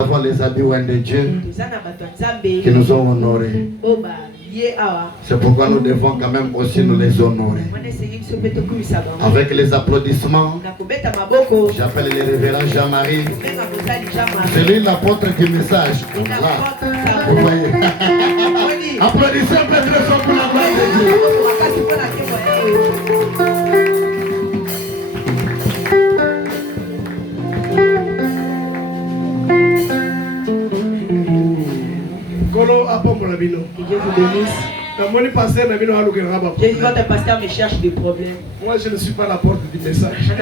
Nous avons les habits de Dieu qui nous ont honorés. C'est pourquoi nous devons quand même aussi nous les honorer. Avec les applaudissements, j'appelle le révérend Jean-Marie. C'est lui l'apôtre du message. Là, vous voyez. Applaudissez un peu très fort pour la gloire de Dieu. Que Dieu vous bénisse. J'ai dit votre pasteur me cherche des problèmes. Moi je ne suis pas la porte du message.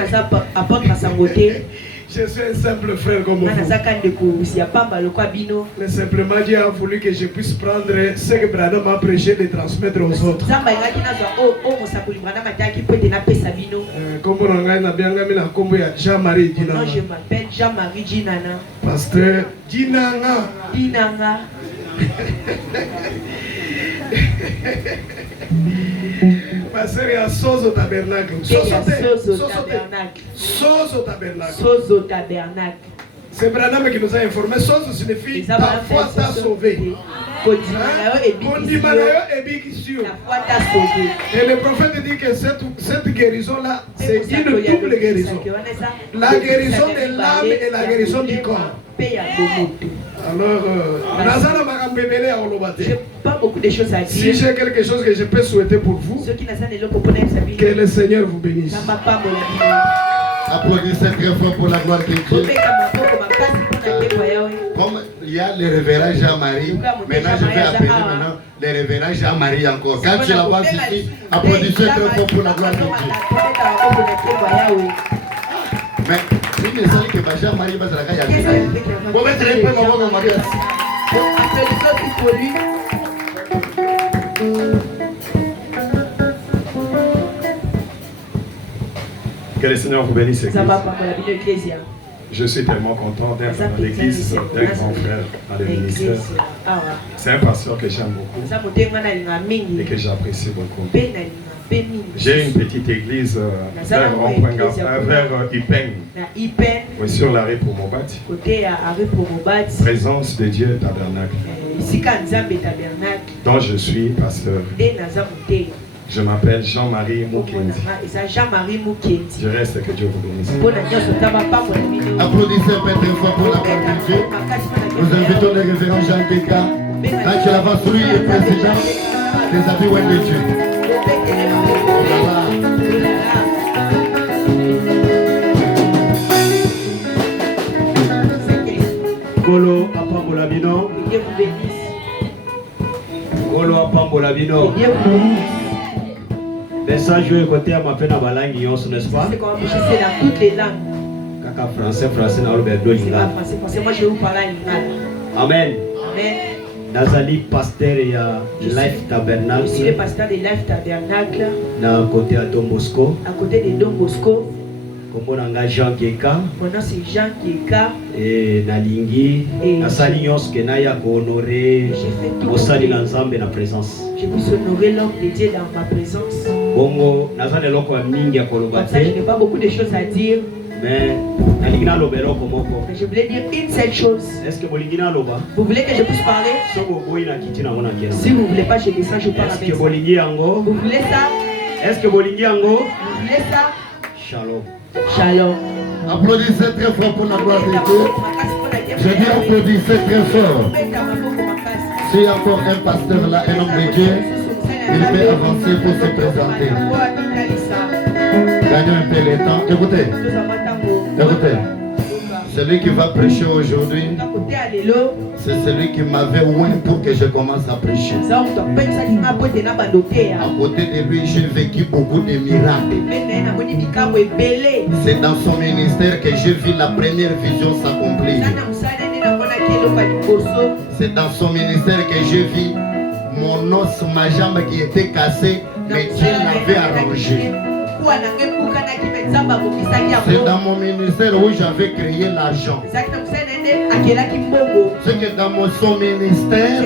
Je suis un simple frère comme vous. Mais simplement Dieu a voulu que je puisse prendre ce que Branham a prêché et transmettre aux autres. Comme Jean-Marie Dinanga. Je m'appelle Jean-Marie Dinanga. Pasteur Dinanga. Dinanga. Pasteur, il y a Sozo Tabernacle. Sozo Tabernacle. C'est Branham qui nous a informé. Sozo signifie ta foi t'a sauvé. Et le prophète dit que cette guérison-là, c'est une double guérison. La guérison de l'âme et la guérison du corps. Alors, pas beaucoup de choses à dire. Si j'ai quelque chose que je peux souhaiter pour vous, que le Seigneur vous bénisse. Applaudissez très fort pour la gloire de Dieu. Comme il y a le révérend Jean-Marie, maintenant je vais appeler maintenant le révérend Jean-Marie encore. Quand tu la vois ici, applaudissez très fort pour la gloire de Dieu. Mais si vous savez que Jean-Marie va se la caille, vous mettez un peu mon mariage. Que le Seigneur vous bénisse. Je suis tellement content d'être dans l'église d'un grand frère dans le ministère. C'est un pasteur que j'aime beaucoup et que j'apprécie beaucoup. J'ai une petite église vers Ipeng, sur l'arrêt pour Mobat. Présence de Dieu tabernacle, dont je suis pasteur. Je m'appelle Jean-Marie Mukendi. Je reste, que Dieu vous bénisse. Applaudissez un peu très fort pour la gloire de Dieu. Nous invitons le révérend Jean Keka. Quand tu vas lui le président des habits de Dieu. Golo Apambolabino. Golo Apambolabino. Message côté à ma peine à ma langue, n'est-ce pas? C'est comme je sais dans toutes les langues. Kaka français, dans le bédo. Moi je vous parle en Amen. Amen. Nazali pasteur et Life Tabernacle. Je suis le pasteur de Life Tabernacle. À côté à Don Bosco. À côté de Don Bosco. Comme on a Jean Keka. Mon nom c'est Jean Keka. Et Nalingi. Nasali nyos que naya ko honorer. Osali l'ensemble na présence. Je puisse honorer l'homme de Dieu dans ma présence. Bongo nazali loko mingi ya kolobate. Je n'ai pas beaucoup de choses à dire. Mais nalingi na lobelo komoko. Je voulais dire une seule chose. Est-ce que bolingi na loba? Vous voulez que je puisse parler? Si vous ne voulez pas, je descends, je parle avec ça. Vous voulez ça? Est-ce que bolingi ango? Vous voulez ça? Shalom. Shalom. Applaudissez très fort pour la gloire de Dieu. Je dis applaudissez très fort. S'il y a encore un pasteur là, un homme de Dieu, il peut avancer pour se présenter. Gagnons un peu le temps. Écoutez. Écoutez. Celui qui va prêcher aujourd'hui, c'est celui qui m'avait oint pour que je commence à prêcher. À côté de lui, j'ai vécu beaucoup de miracles. C'est dans son ministère que j'ai vu la première vision s'accomplir. C'est dans son ministère que j'ai vu mon os, ma jambe qui était cassée, mais Dieu l'avait arrangé. C'est dans mon ministère où j'avais créé l'argent. C'est que dans son ministère,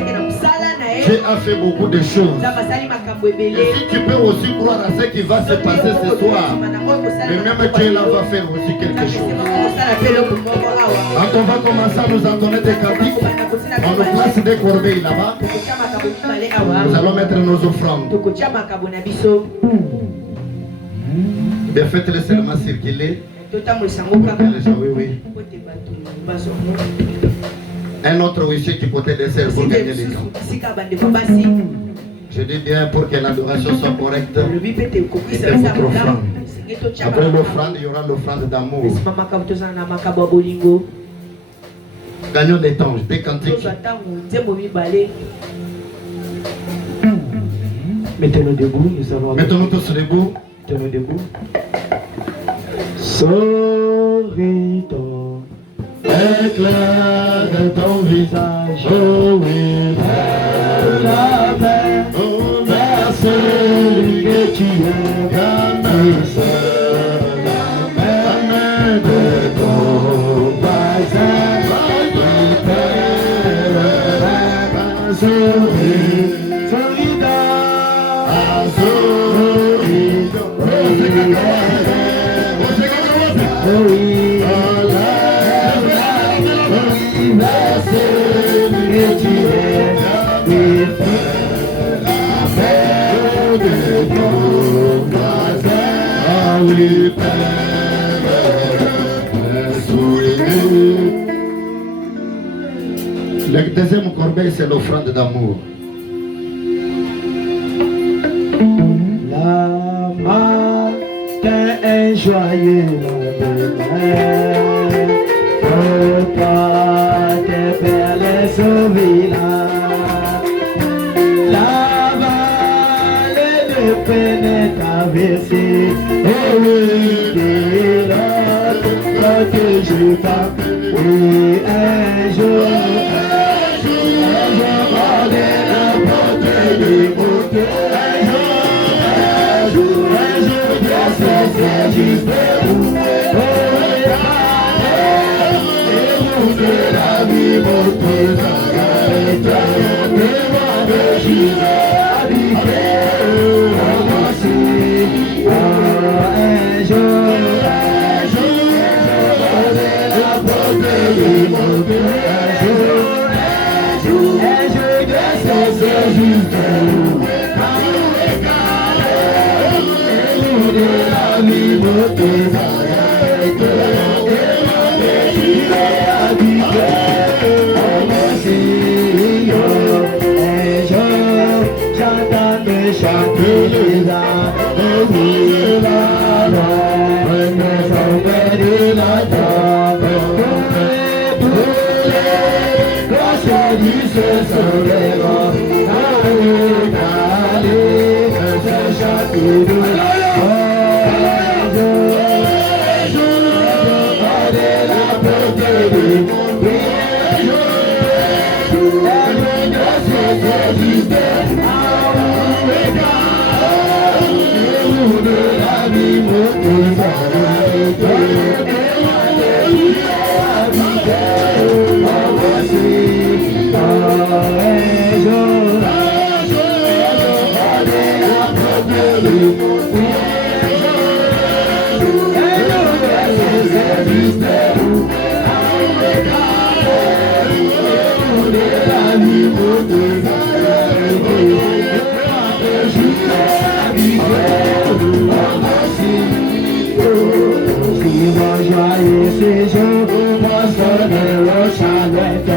Dieu a fait beaucoup de choses. Et si tu peux aussi croire à ce qui va se passer ce soir, le même Dieu là va faire aussi quelque chose. Quand on va commencer à nous entonner des cantiques, on nous place des corbeilles là-bas. Nous allons mettre nos offrandes. Bien, faites-le seulement circuler. Les gens, oui, oui. Un autre aussi qui peut te desservir pour gagner les gens. Je dis bien pour que l'adoration soit correcte. Mettez votre offrande. Après l'offrande, il y aura l'offrande d'amour. Gagnons des temps, des cantiques. Mettez-nous debout, nous allons. Mettons-nous tous debout. Mettez-nous debout. Sorito, éclat de ton visage, oh oui, la paix, oh merci que tu es grandisseur, la main de ton voisin, Sorito, Le deuxième corbeille, c'est l'offrande d'amour. La matin est joyeux lendemain, repas des perles au village. La vallée de peine est traversée, et oui, quand je tape, oui, un jour, la porte du bouquet. C'est juste vous, de la vie, votre de Jésus habité, voici un jour, la porte du monde, un jour, c'est juste vous. De la vie, votre chanter les âmes, la table, se soulèvera, allez, se chanter de la Joyeux séjour, mon sonne, le chalet,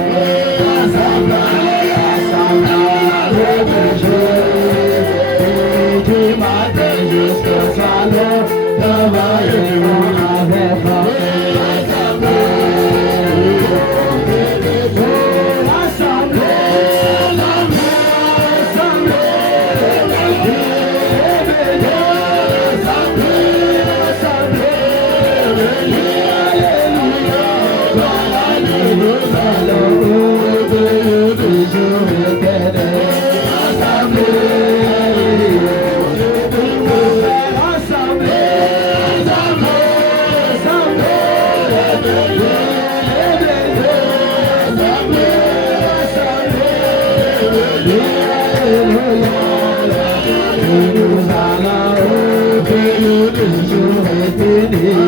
nous allons au pays du jour éternel.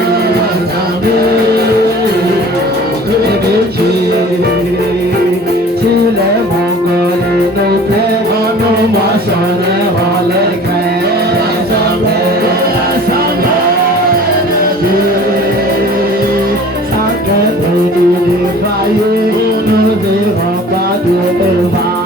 Si les Mongols nous perdent, nous moissonnerons les graines. Sans crainte de défaillir, nous n'irons pas devant.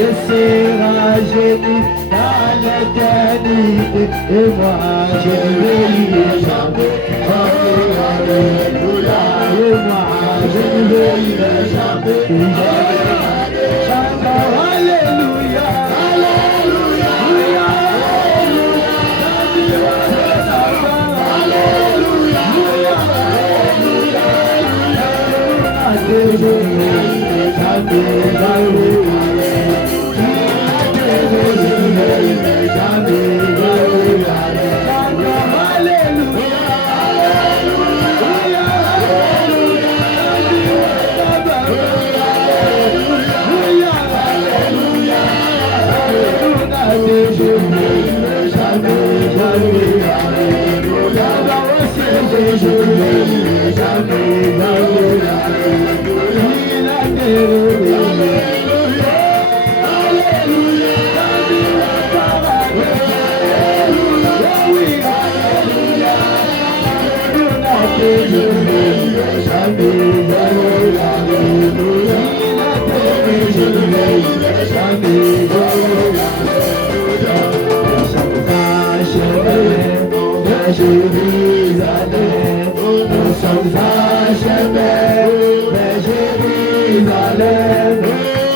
Je serai génie dans l'éternité, et moi je ne vais jamais. Alléluia, et moi je ne vais jamais. Alléluia, alléluia, Jérusalem, nous sommes achevés, mais Jérusalem,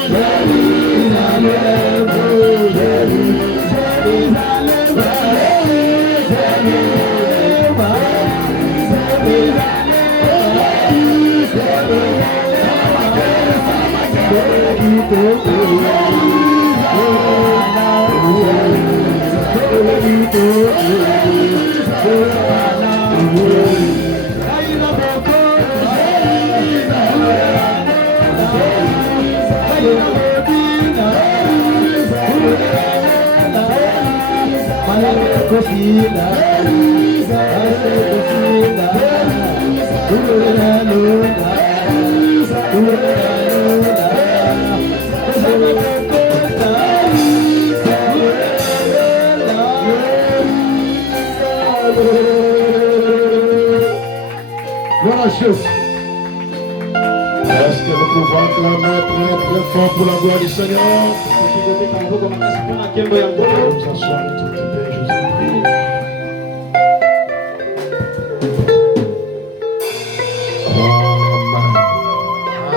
Jérusalem, Est-ce que nous pouvons acclamer très très fort pour la gloire du Seigneur? Nous asseoir tout petit peu, je vous en prie.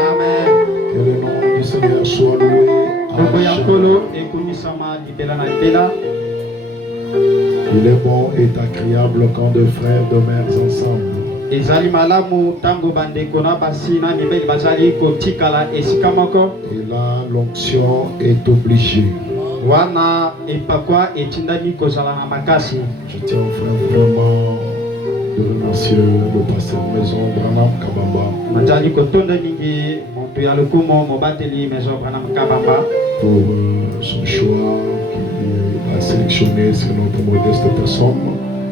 Amen. Que le nom du Seigneur soit loué. Il est bon et agréable quand deux frères demeurent ensemble. ezali malamu tango bandeko na basi na mibeli bazali kotikala esika moko. Et là, l'onction est obligée. Wana epakwa etindami kozala na makasi. Je tiens vraiment de remercier le pasteur Maison Branham Kabamba. Matali kotonda mingi montu ya lokumo mobateli Maison Branham Kabamba pour son choix qu'il a sélectionné sur notre modeste personne.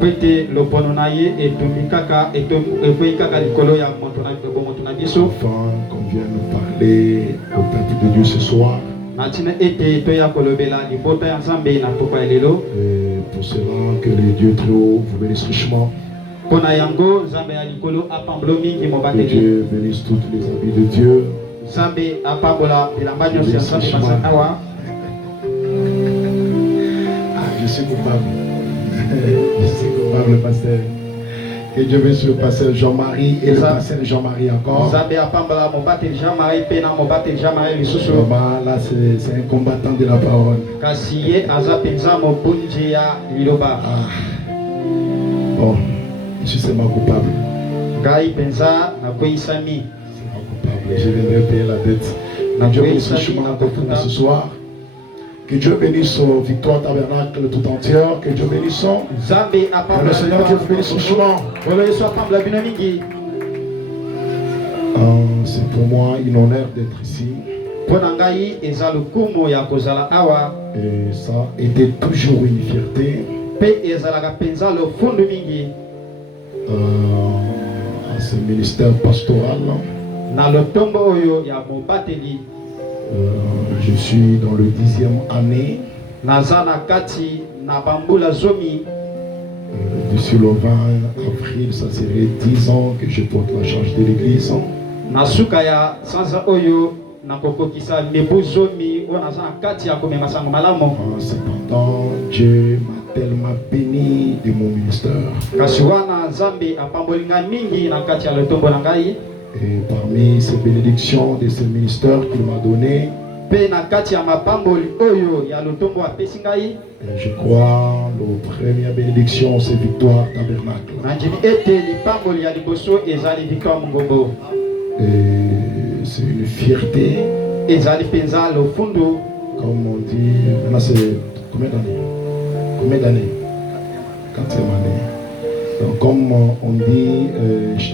Pete lopono na ye etumikaka ekwikaka likolo ya moto na biso. Enfin, qu'on vienne parler au peuple de Dieu ce soir. Natina ete toya kolobela libota ya Nzambe na poko ya lelo. Et pour cela, que les dieux très hauts vous bénissent richement. Kona yango Nzambe ya likolo apambolo mingi Que mobateli. Dieu bénisse toutes les habits de Dieu. Nzambe apambola bilamba nyonso ya Nzambe basa awa. Je suis coupable. Je suis coupable, pasteur. Que Dieu bénisse le pasteur Jean-Marie et le pasteur Jean-Marie encore. Nzambe apambola mobateli Jean-Marie pena mobateli Jean-Marie lisusu. Là, c'est un combattant de la parole. Kasi ye aza penza mobunji ya liloba. Bon, je suis seulement coupable. Ngai penza na koisami. Je viendrai payer la dette. Que Dieu bénisse richement ce soir. Que Dieu bénisse Victoire Tabernacle tout entière. Que Dieu bénisse le Seigneur Dieu vous bénisse richement. C'est pour moi un honneur d'être ici. Et ça a été toujours une fierté. À ce ministère pastoral. Je suis dans le 10e année. D'ici le 20 avril, ça serait 10 ans que je porte la charge de l'église. Cependant, Dieu m'a tellement béni de mon ministère. Et parmi ces bénédictions de ce ministère qu'il m'a donné, je crois la première bénédiction c'est Victoire Tabernacle. Et c'est une fierté. Comme on dit, maintenant c'est combien d'années? Combien d'années? 4e année. Donc comme on dit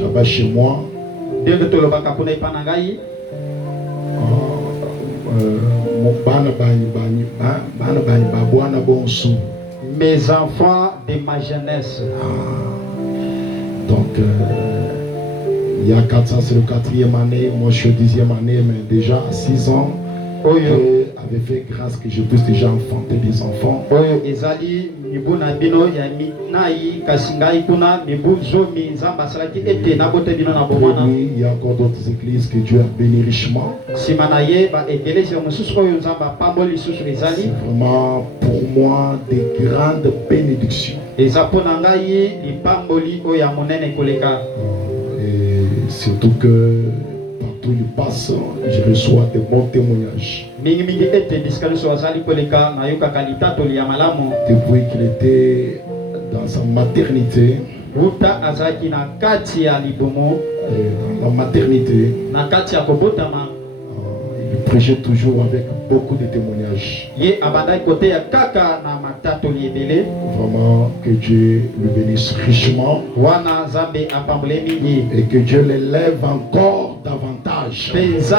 là-bas chez moi, mes enfants de ma jeunesse. Donc il y a 4 ans, c'est le 4e année, moi je suis au 10e année, mais déjà à 6 ans, Dieu avait fait grâce que je puisse déjà enfanter des enfants. Et il y a encore d'autres églises que Dieu a béni richement. C'est vraiment pour moi des grandes bénédictions. Et surtout que partout il passe, je reçois de bons témoignages. Depuis qu'il était dans sa maternité, dans la maternité, il prêchait toujours avec beaucoup de témoignages. Vraiment que Dieu le bénisse richement et que Dieu l'élève encore davantage. Je vous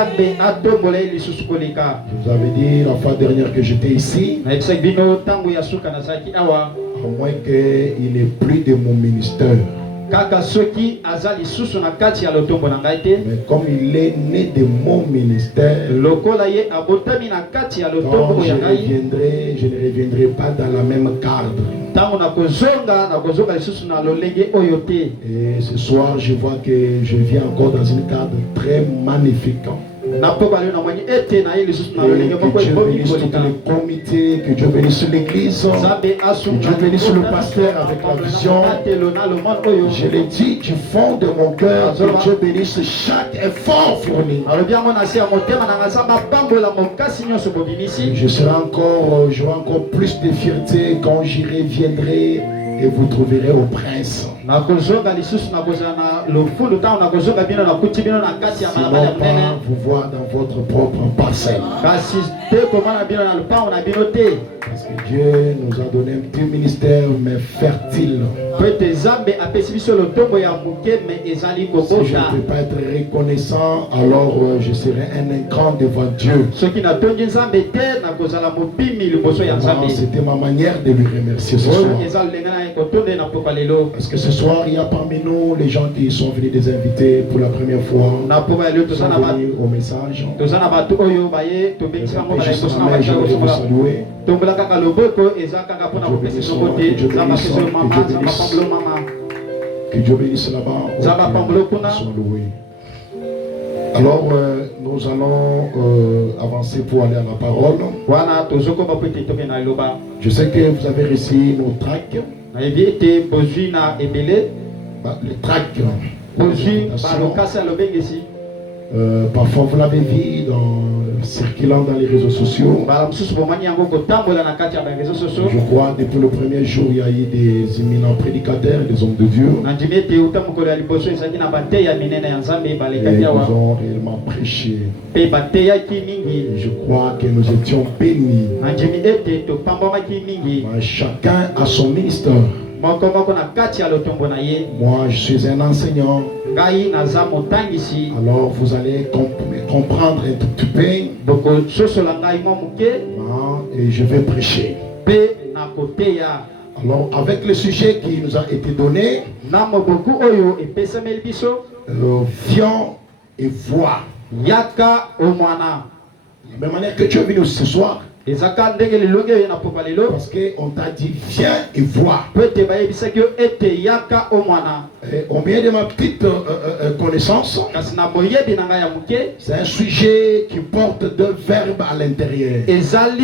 avais dit la fois dernière que j'étais ici, à moins qu'il n'ait plus de mon ministère. Mais comme il est né de mon ministère, je ne reviendrai pas dans la même cadre. Et ce soir, je vois que je viens encore dans une cadre très magnifique. Que Dieu bénisse tout le comité, que Dieu bénisse l'église, que Dieu bénisse le pasteur avec la vision. Je l'ai dit du fond de mon cœur, que Dieu bénisse chaque effort fourni. J'aurai encore plus de fierté quand j'y reviendrai et vous trouverez au prince. vous voir dans votre propre parcelle. Parce que Dieu nous a donné un petit ministère, mais fertile. Si je ne peux pas être reconnaissant, alors je serai un incroyable devant Dieu. C'était ma manière de lui remercier ce soir. Parce que ce soir, il y a parmi nous les gens qui sont venus des invités pour la première fois. Ils sont venus au message. Je voudrais vous saluer. Que Dieu bénisse là-bas. Alors, nous allons avancer pour aller à la parole. Je sais que vous avez reçu nos tracts. Les tracts. Parfois vous l'avez vu circulant dans les réseaux sociaux. Je crois depuis le premier jour il y a eu des éminents prédicateurs, des hommes de Dieu. Et ils ont réellement prêché. Et je crois que nous étions bénis. Chacun a son ministère. Moi je suis un enseignant. Alors vous allez comprendre un tout petit peu. Et je vais prêcher. Alors avec le sujet qui nous a été donné, viens et vois. De la même manière que tu es venu ce soir. Parce qu'on t'a dit viens et vois. Au milieu de ma petite connaissance, c'est un sujet qui porte deux verbes à l'intérieur. Verbe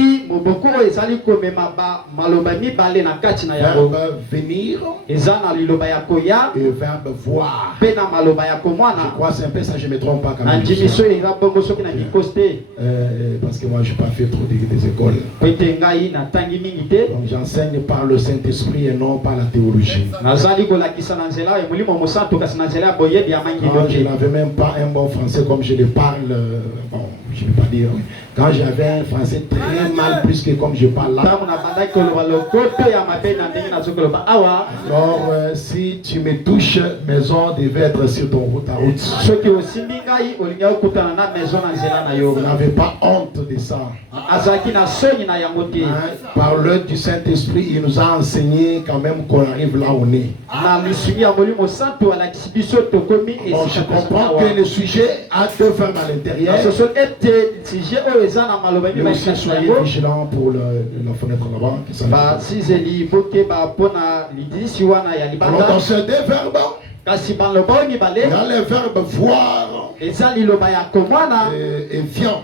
venir et verbe voir. Je crois que c'est un peu ça, je ne me trompe pas quand même. Parce que moi je n'ai pas fait trop des écoles. Donc j'enseigne par le Saint-Esprit et non par la théologie. Je n'avais même pas un bon français comme je le parle. Bon, je ne vais pas dire. Quand j'avais un français très mal plus que comme je parle là. Alors si tu me touches, maison devait être sur ta route. Vous n'avez pas honte de ça. Par l'œuvre du Saint-Esprit, il nous a enseigné quand même qu'on arrive là où on est. Bon, je comprends que le sujet a deux femmes à l'intérieur. Mais aussi soyez vigilants pour la fenêtre là-bas. Alors dans ces deux verbes, il y a le verbe voir et viens.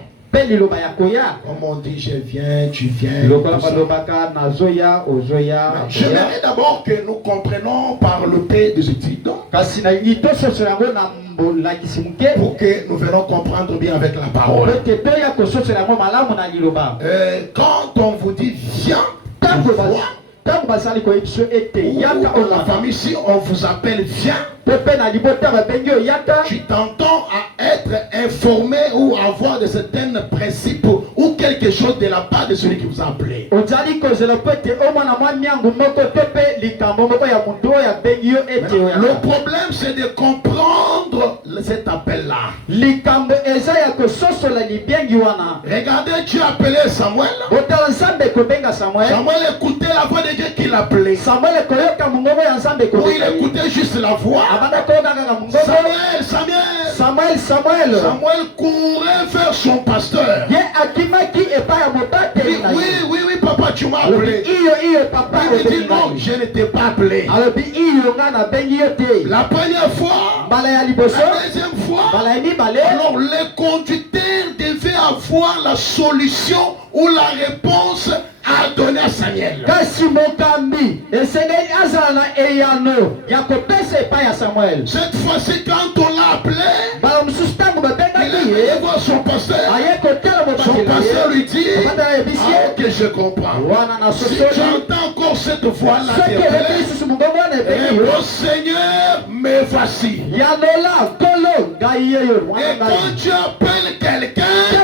Comme on dit, je viens, tu viens. J'aimerais d'abord que nous comprenions par le P des études. Pour que nous venons comprendre bien avec la parole. Quand on vous dit viens, ou la famille, si on vous appelle viens, tu t'entends à être informé ou avoir de certains principes ou quelque chose de la part de celui qui vous a appelé. Le problème c'est de comprendre cet appel-là. Regardez, Dieu a appelé Samuel. Samuel écoutait la voix de Dieu qui l'appelait. Ou il écoutait juste la voix. Samuel courait vers son pasteur. Oui, papa, tu m'as appelé. Il dit non, je ne t'ai pas appelé. La première fois, la deuxième fois, alors le conducteur devait avoir la solution ou la réponse à donner à Samuel. Cette fois-ci, quand on l'a appelé, il il voit son pasteur. Son pasteur lui dit, ok, je comprends. Si tu entends encore cette voix-là, et mon Seigneur, me voici. Et quand tu appelles quelqu'un, il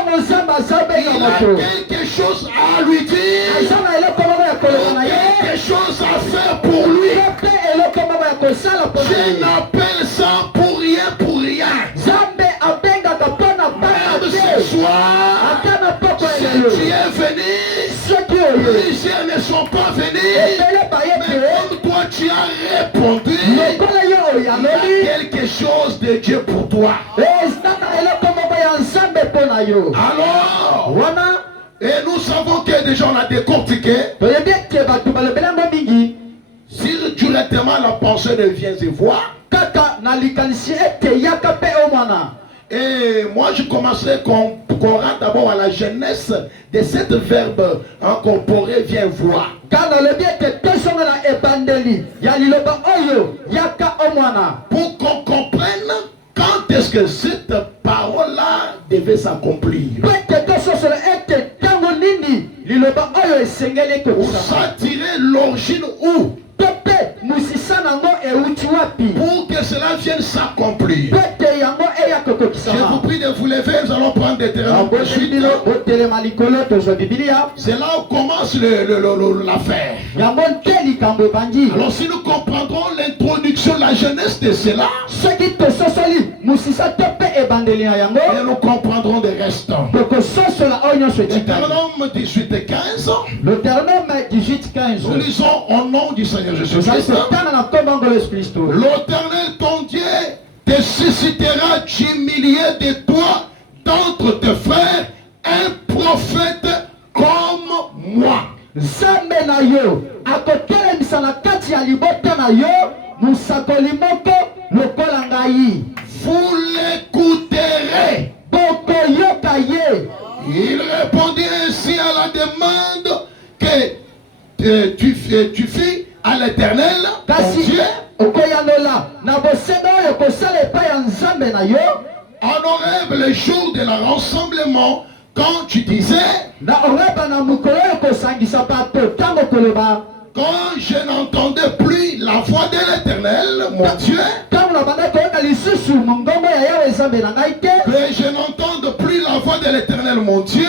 a quelque chose à lui dire, quelque chose à faire pour lui. Je n'appelle ça pour rien, pour rien. Même ce soir, si tu es venu, plusieurs ne sont pas venus, mais comme toi tu as répondu, il y a quelque chose de Dieu pour toi. Alors, et nous savons que déjà on a décortiqué. Si directement la pensée devient et voix, et moi je commencerai qu'on rentre d'abord à la jeunesse de cette verbe incorporé vient voir. Pour qu'on comprenne quand est-ce que cette parole-là devait s'accomplir. Pour s'attirer l'origine où? Pour que cela vienne s'accomplir. Je vous prie de vous lever, nous allons prendre des terrains de suite. C'est là où commence l'affaire. Alors si nous comprendrons l'introduction, la jeunesse de cela, et nous comprendrons des restants. Deutéronome 18:15. Nous lisons au nom du Seigneur Jésus-Christ. L'Éternel ton Dieu te suscitera du milieu de toi, d'entre tes frères, un prophète comme moi. Vous l'écouterez. Il répondit ainsi à la demande que tu fis à l'Éternel, ton Dieu. Honorable le jour de la rassemblement, quand tu disais, quand je n'entendais plus la voix de l'Éternel, mon Dieu, que je n'entende plus la voix de l'Éternel, mon Dieu,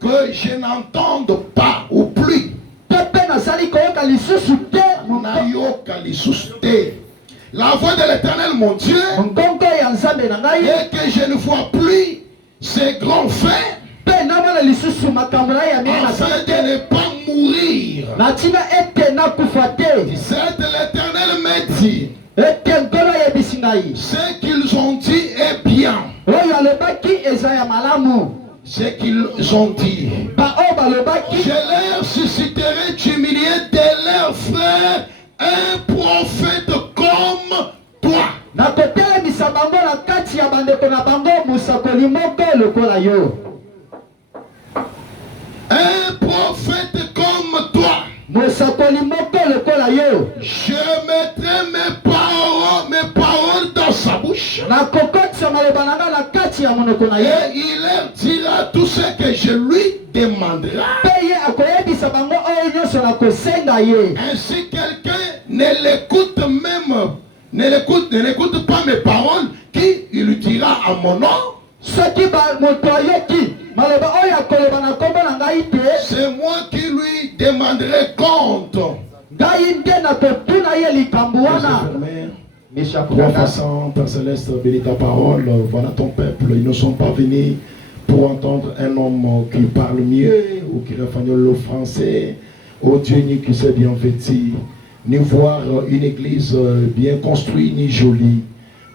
que je n'entende pas ou plus. La voix de l'Éternel, mon Dieu, et que je ne vois plus ces grands faits, afin de ne pas mourir. C'est l'Éternel me dit, ce qu'ils ont dit est bien. Ce qu'ils ont dit, je leur susciterai du milieu de leurs frères un prophète comme toi. Un prophète comme toi. Je mettrai mes paroles dans sa bouche. Et il leur dira tout ce que je lui demandera. Ainsi quelqu'un ne l'écoute pas mes paroles, qui il lui dira à mon nom. C'est moi qui lui demanderai compte. Trois façons, Père Céleste, bénis ta parole. Voilà ton peuple. Ils ne sont pas venus pour entendre un homme qui parle mieux ou qui refait le français. Oh Dieu, ni qui s'est bien vêtu, ni voir une église bien construite, ni jolie.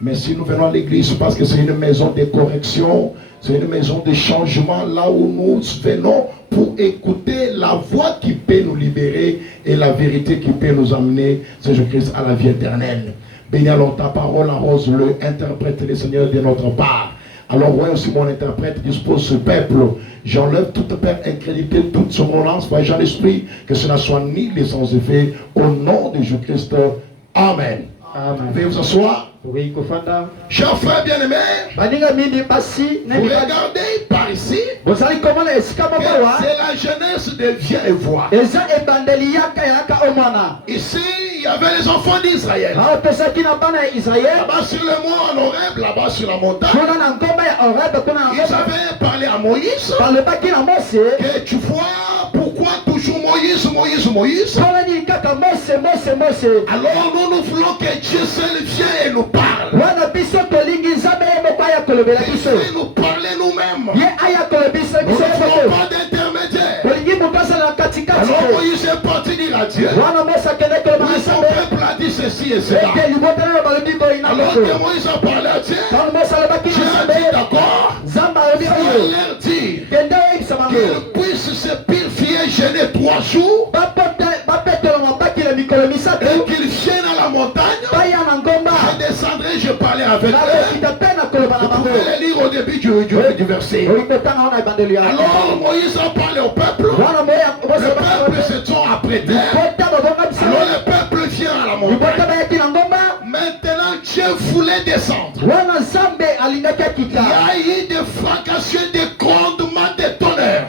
Mais si nous venons à l'église, parce que c'est une maison de correction, c'est une maison de changement, là où nous venons pour écouter la voix qui peut nous libérer et la vérité qui peut nous amener, c'est Jésus-Christ, à la vie éternelle. Bénis alors ta parole, arrose-le, interprète-le, Seigneur, de notre part. Alors, ouais, aussi mon interprète dispose ce peuple. J'enlève toute peur, incrédulité, toute somnolence, voyage l'esprit, que cela soit ni les sans effet, au nom de Jésus-Christ. Amen. Amen. Veuillez vous asseoir. Chers frères bien-aimés, vous regardez par ici, c'est la jeunesse des vieilles voix. Ici, il y avait les enfants d'Israël. Là-bas sur le mont en Horeb, là-bas sur la montagne, ils avaient parlé à Moïse. Que tu vois pourquoi toujours Moïse. Alors nous voulons que Dieu seul vienne et nous parle. Il veut nous parler nous-mêmes. Nous ne voulons pas d'intermédiaire. Alors Moïse est parti dire à Dieu. Oui, son peuple a dit ceci et cela. Alors que Moïse a parlé à Dieu, Dieu a dit d'accord. Il faut leur dire qu'ils puissent se purifier, jeûner 3 jours. Et qu'ils viennent à la montagne. Je descendrai, je parlais avec eux. Vous pouvez les lire au début du verset. Alors Moïse a parlé au peuple. Le peuple se sont apprêtés. Alors le peuple vient à la montagne. Maintenant Dieu voulait descendre. Il y a eu des fracassements, des grondements, des tonnerres.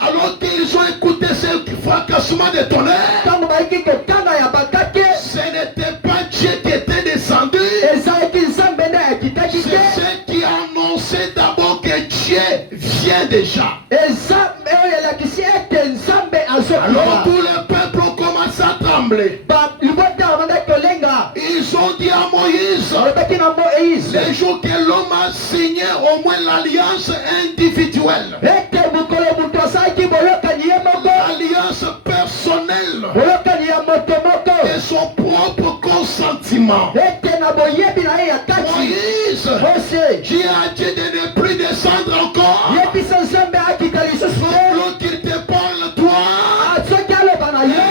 Alors qu'ils ont écouté ces fracassements de tonnerre, ce n'était pas Dieu qui était descendu. C'est ceux qui annonçaient d'abord que Dieu vient déjà. Alors tout le peuple commence à trembler. Ils ont dit à Moïse, les jours que l'homme a signé au moins l'alliance individuelle, l'alliance personnelle et son propre consentement. Moïse, Dieu a dit de ne plus descendre encore. Il faut qu'il te parle toi. Et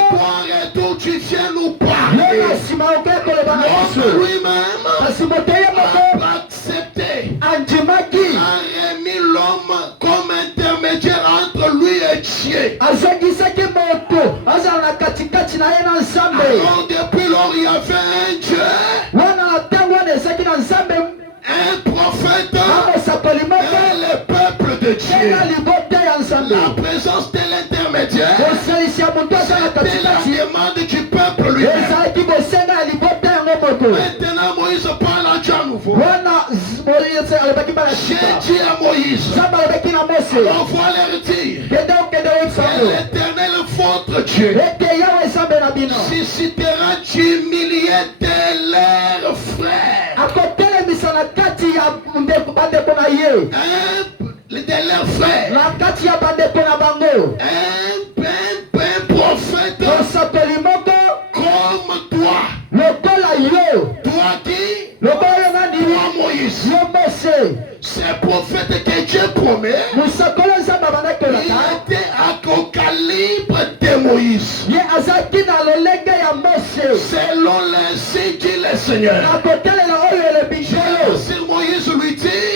toi en retour tu viens nous parler. L'homme lui-même a accepté, a remis l'homme comme intermédiaire entre lui et Dieu. Alors depuis lors il y avait un Dieu, un prophète et le peuple de Dieu. La présence de l'intermédiaire, c'était la demande du peuple lui-même. Maintenant Moïse parle à Dieu à nouveau. J'ai dit à Moïse, on va leur dire que l'Éternel votre Dieu suscitera du millier de leurs frères, de leurs frères, un prophète comme toi. Toi qui? Toi Moïse. Ces prophètes que Dieu promet, il était au calibre de Moïse. Selon l'ainsi dit le Seigneur. Si Moïse lui dit,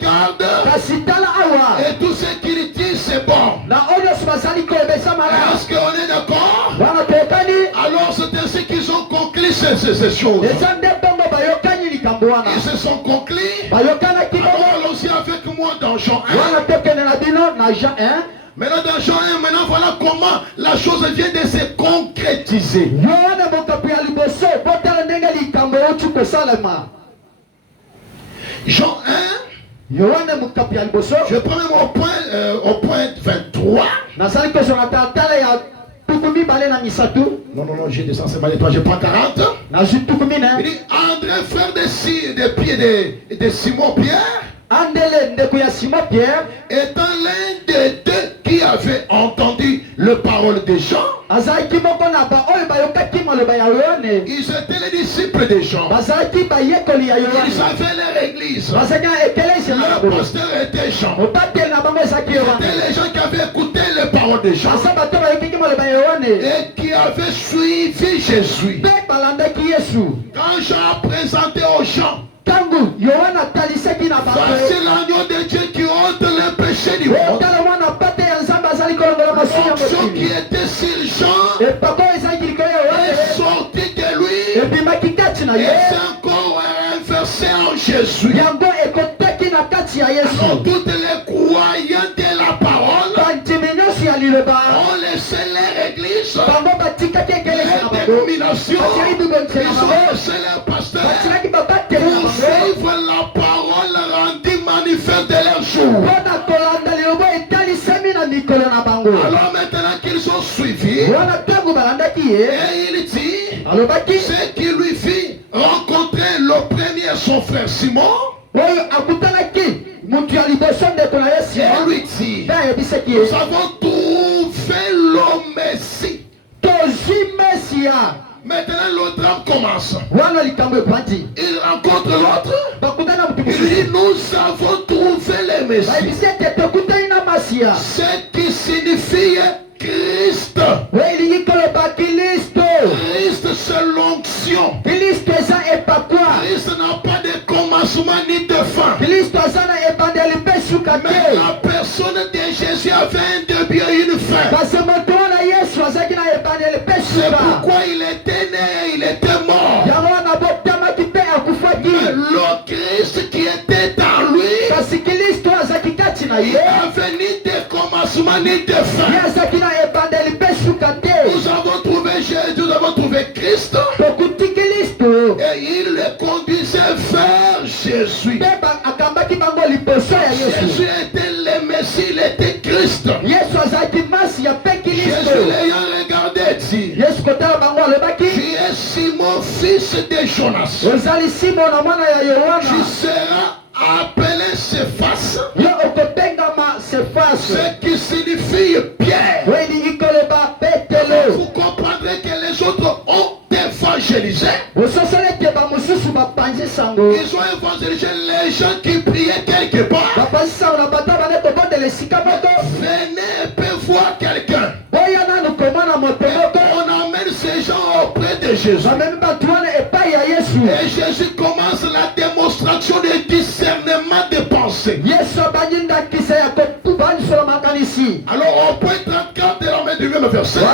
regarde, et tout ce qu'il dit c'est bon. Est-ce qu'on est d'accord? Alors c'est ainsi qu'ils ont conclu ces choses. Ils se sont conclus. Alors allons-y avec moi dans Jean 1. Maintenant dans Jean 1, maintenant voilà comment la chose vient de se concrétiser. Jean 1. Je prends même au point 23. Non, j'ai descendu, c'est mal. Je prends 40. Il dit André, frère de Simon Pierre, étant l'un des deux qui avait entendu le parole de Jean. Ils étaient les disciples de Jean. Ils avaient leur église. Le pasteur était Jean. C'était les gens qui avaient écouté les paroles de Jean et qui avaient suivi Jésus. Quand Jean a présenté aux gens, voici l'agneau de Dieu qui ôte le péché du monde. L'onction qui était sur Jean est sortie encore inversé en Jésus. Alors toutes les croyants de la parole ont laissé leur église, leur dénomination, ils ont laissé leur pasteur pour suivre la parole rendue manifeste de leur jour. Alors maintenant qu'ils sont suivis, et il dit ce qui lui fit rencontrer le premier son frère Simon. Et lui dit, nous avons trouvé le Messie. Maintenant le drame commence. Il rencontre l'autre. Il dit, nous avons trouvé le Messie. Ce qui signifie Christ. Christ c'est l'onction. Christ n'a pas de commencement ni de fin. Mais la personne de Jésus avait un début et une fin. C'est pourquoi il était né, il était mort. Mais le Christ qui était en lui, il n'avait ni de commencement ni de fin. Nous avons trouvé Jésus, nous avons trouvé Christ. Et il le conduisait vers Jésus. Jésus était le Messie, il était Christ. Jésus l'ayant regardé dit, tu es Simon, fils de Jonas. Tu seras appelé Céphas. Ce qui signifie Pierre. Vous comprendrez que les autres ont évangélisé. Ils ont évangélisé les gens qui priaient quelque part. Venez et peut voir quelqu'un. On amène ces gens auprès de Jésus. Et Jésus commence la démonstration du discernement des pensées. Alors au point 34 de la main du même verset, le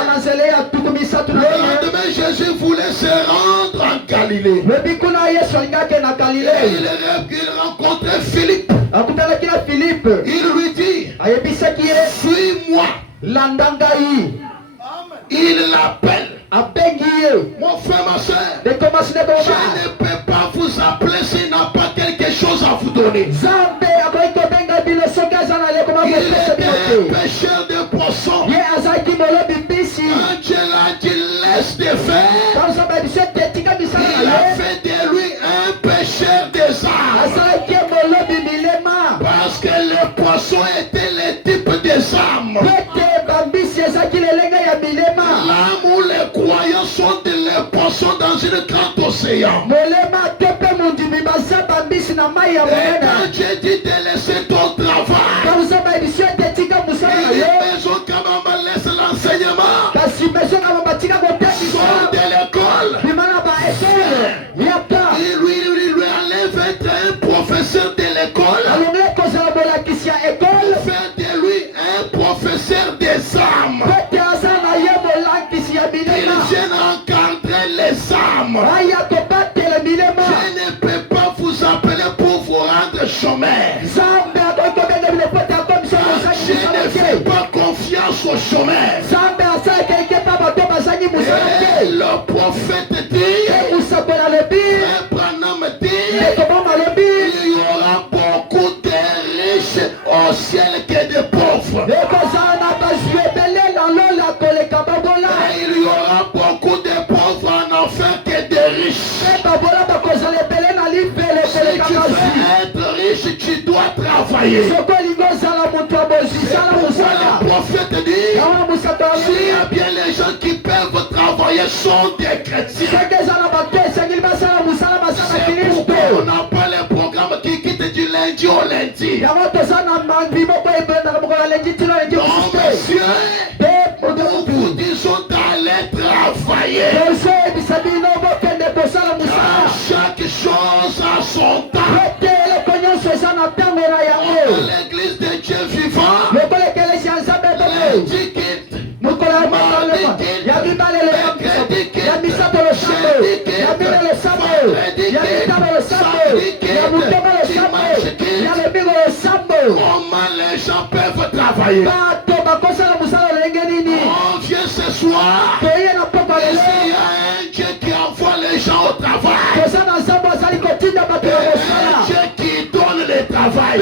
lendemain Jésus voulait se rendre en Galilée. Et il rencontrait Philippe. Il lui dit, suis-moi. Il l'appelle. Mon frère, ma soeur, je ne peux pas vous appeler s'il n'a pas quelque chose à vous donner. Il était un pêcheur de poissons. Angela dit laisse de faire. Il a fait de lui un pêcheur des âmes. Parce que les poissons étaient les types des âmes. L'âme où les croyants sont les poissons dans une grande océan. Et quand Dieu dit de laisser ton travail, les maisons quand même laissent l'enseignement, sort de l'école. Il lui enlève être un professeur de l'école. Faire de lui un professeur des âmes. Il vient encadrer les âmes. Je ne peux pas vous appeler pour vous rendre chômeur. Je ne fais pas confiance aux chômeurs. Et le prophète dit, Branham dit, il y aura beaucoup de riches au ciel que de pauvres. Et il y aura beaucoup de pauvres en enfer que de riches. Si tu veux être riche, tu dois travailler. C'est pourquoi le prophète dit, s'il y a bien les gens qui peuvent travailler sont des chrétiens. C'est pourquoi on n'a pas les programmes qui quittent du lundi au lundi. Non, monsieur, nous vous disons d'aller travailler. Car chaque chose a son temps. L'église de Dieu vivant, lundi quitte, mardi quitte, mercredi quitte, jeudi quitte, vendredi travailler. On vient ce soir. Il y a un Dieu qui envoie les gens au travail. Un Dieu qui donne le travail.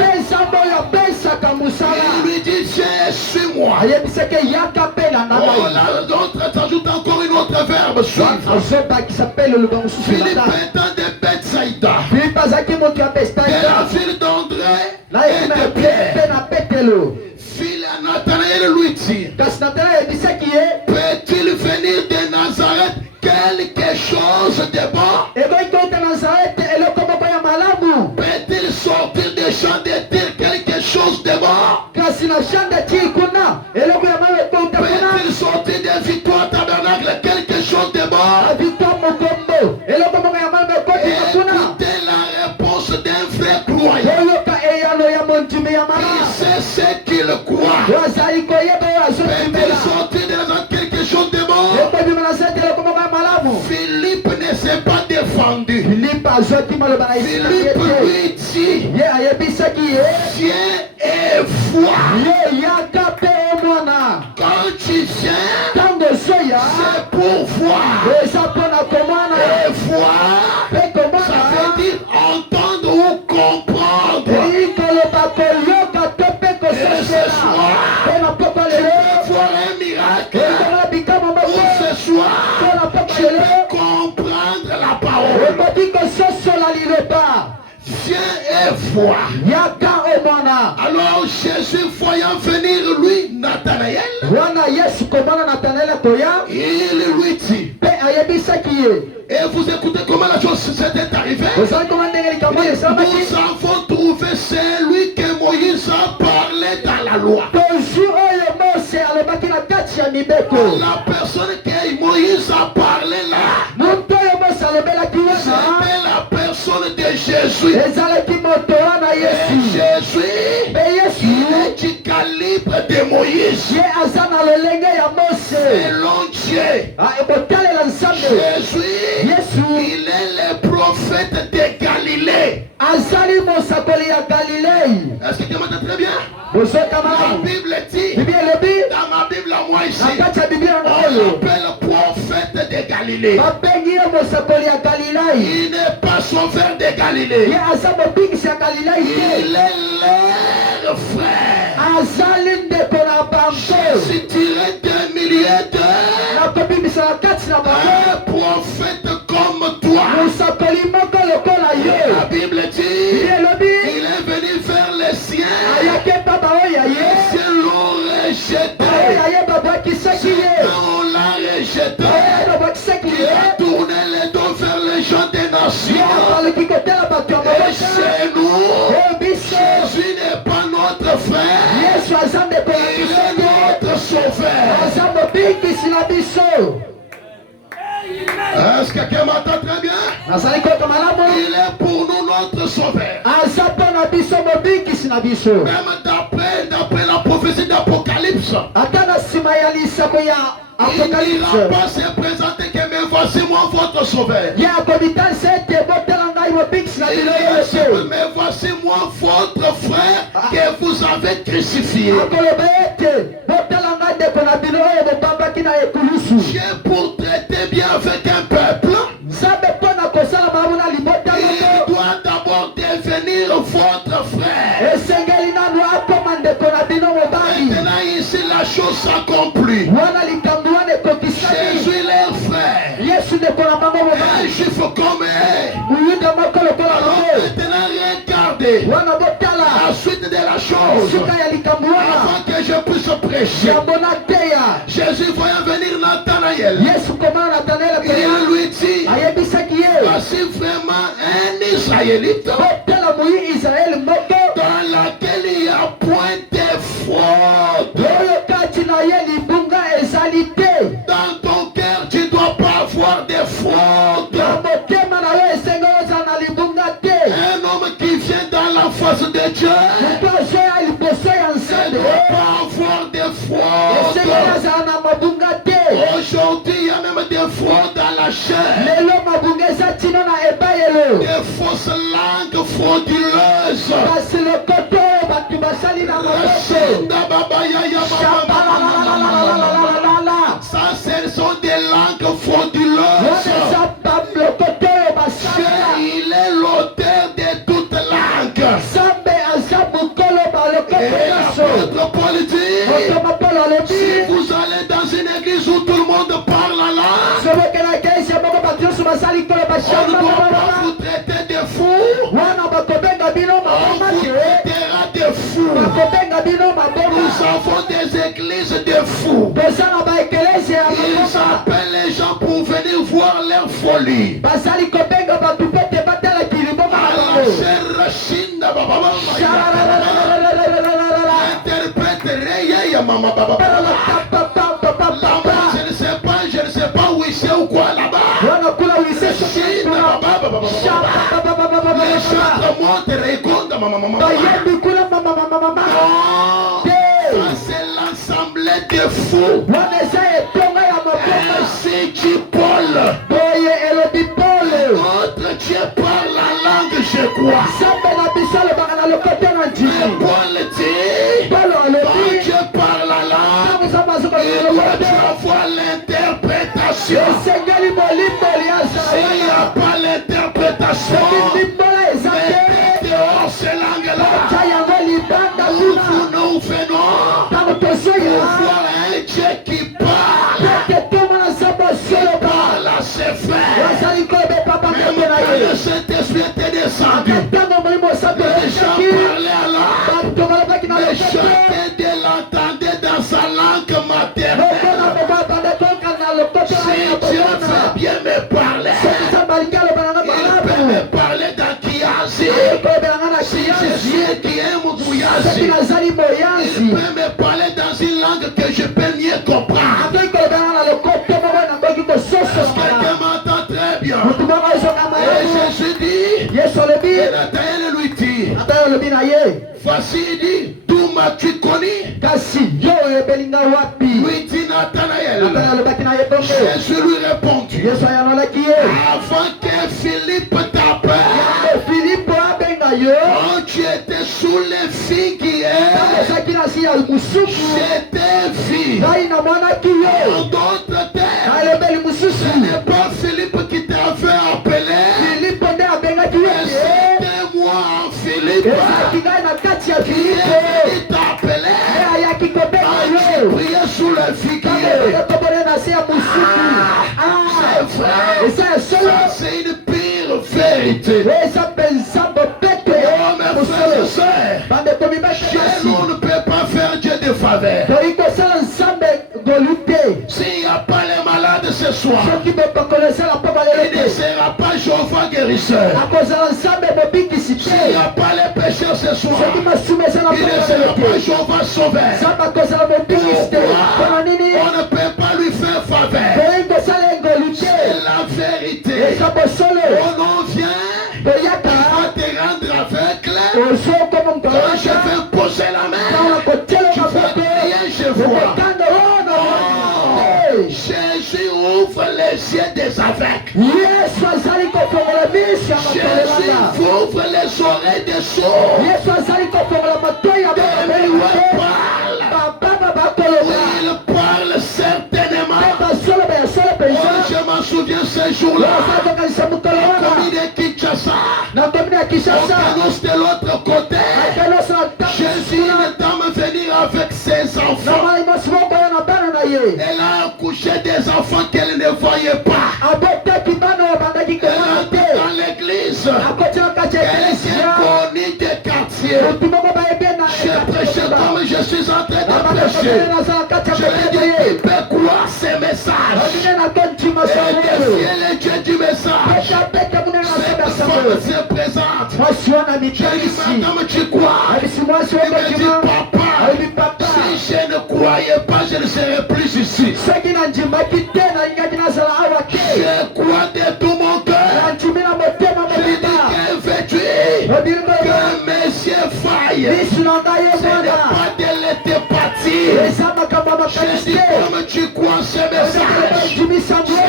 Il lui dit, viens, suis-moi. Oh là, l'autre s'ajoute encore une autre verbe, suivre. Philippe étant de Bethsaïda, de la ville d'André et de Pierre. Nathanaël lui dit, peut-il venir de Nazareth quelque chose de bon? Peut-il sortir des champs de terre quelque chose de bon? Peut-il sortir des victoires tabernacle quelque chose de bon? Écoutez la réponse d'un vrai croyant. Il sait ce qu'il croit. Peut-il sortir de quelque chose de bon? Philippe ne s'est pas défendu. Philippe lui dit, viens et vois. Quand tu viens, c'est pour voir. Et voir, ça veut dire entendre ou comprendre. Et ce soir, tu peux voir un miracle. Ou ce soir, tu peux comprendre la parole. Viens et vois. Alors Jésus voyant venir lui, Nathanaël, il lui dit, et vous écoutez comment la chose s'était arrivée. Nous avons trouvé celui que Moïse a parlé dans la loi. La personne que Moïse a parlé là, c'était la personne de Jésus. Et Jésus, il est du calibre de Moïse. Selon Dieu, Jésus, il est le prophète de Galilée. Est-ce que tu m'entends très bien? La Bible dit, dans ma Bible à moi ici, on l'appelle prophète de Galilée. Il n'est pas sauveur de Galilée. Il est leur frère. Jésus tirait des milliers d'heures. Un prophète comme toi. La Bible dit, il est venu vers les siens. Les siens l'ont rejeté. On l'a rejeté. Il a tourné les dos vers les gens des nations. Et chez nous, Jésus n'est pas notre frère. Il est notre sauveur. Est-ce que quelqu'un m'entend très bien? Il est pour nous notre sauveur. Même d'après la prophétie d'Apocalypse, il n'ira pas se présenter que mais voici moi votre sauveur. Mais voici moi votre frère que vous avez crucifié. Dieu pour traiter bien avec un peuple, il doit d'abord devenir votre frère. Maintenant ici la chose s'accomplit. Jésus leur frère. Un juif comme eux. Alors maintenant regardez la suite de la chose. Avant que je puisse prêcher, Jésus voyant venir Nathanaël, il lui dit, voici vraiment un Israélite dans laquelle il n'y a point de fraude. Dans ton cœur, tu ne dois pas avoir de fraude. Un homme qui vient dans la face de Dieu ne doit pas avoir de fraude. Aujourd'hui, il y a même des fraudes dans la chair. Des fausses langues frauduleuses. Ça, ce sont des langues frauduleuses. Il est l'auteur de toutes langues. Et l'apôtre Paul dit, si vous allez dans une église où tout le monde parle la langue, on ne doit pas vous traiter de fous. On vous traitera de fous. Nous avons des églises de fous. Ils appellent les gens pour venir voir leur folie. Je ne sais pas où il c'est ou quoi là-bas. Les chantres montent, c'est l'assemblée des fous. Si tu Paul, autre Dieu parle la langue, je crois. Paul dit, quand Dieu parle la langue, il doit avoir l'interprétation. S'il n'y a pas l'interprétation, mettez dehors ces langues-là. Nous venons pour voir un Dieu qui parle. Parle à ses frères. Même le Saint-Esprit était descendu. Les gens parlaient à langue. Les chantaient de l'entendre dans sa langue maternelle. Si Dieu veut bien me parler, il peut me parler dans Kiazi. Si Jésus qui aime Kiazi, il peut me parler dans une langue que je peux mieux comprendre. Quelqu'un m'entend très bien. Et Jésus dit, et Nathanaël lui dit, voici, il dit, d'où m'as-tu connu? Lui dit Nathanaël. Jésus lui répondit, avant que Philippe t'appelle, quand tu étais sous les figuiers, j'étais vu. En d'autres termes, ce n'est pas Philippe qui t'avait appelé, mais c'était moi, Philippe, qui t'appelait. Tu priais sous les figuiers. C'est vrai. Ça, c'est une pire vérité. Oh, mes frères et sœurs, chez nous, on ne peut pas faire Dieu de faveur. S'il n'y a pas les malades ce soir, il ne sera pas Jéhovah guérisseur. S'il n'y a pas les pécheurs ce soir, il ne sera pas Jéhovah sauveur. Pourquoi on ne peut pas lui faire faveur? C'est la vérité. On en vient, il va te rendre aveugle. Quand je vais poser la main, tu vas prier, je vois. Jésus ouvre les yeux des aveugles. Jésus ouvre les oreilles des sourds. Il parle certainement. Je m'en souviens ce jour-là. Comme il est Kinshasa, on annonce de l'autre côté. Jésus est dame venir avec ses enfants. Elle a accouché des enfants qu'elle ne voyait pas. Elle entre dans l'église. Elle est connue des quartiers. Je prêchais comme je suis en train de prêcher. Je lui ai dit, il peut croire ces messages. Et défier les dieux du message. Cette femme se présente. Je lui dis, madame, tu crois? Il me dit, papa, si je ne croyais pas, je ne serais plus ici. Je crois de tout mon cœur. Je dis, que veux-tu? Que mes yeux faillent. Ce n'est pas de l'étépathie. Je dis, comme tu crois ce message, ce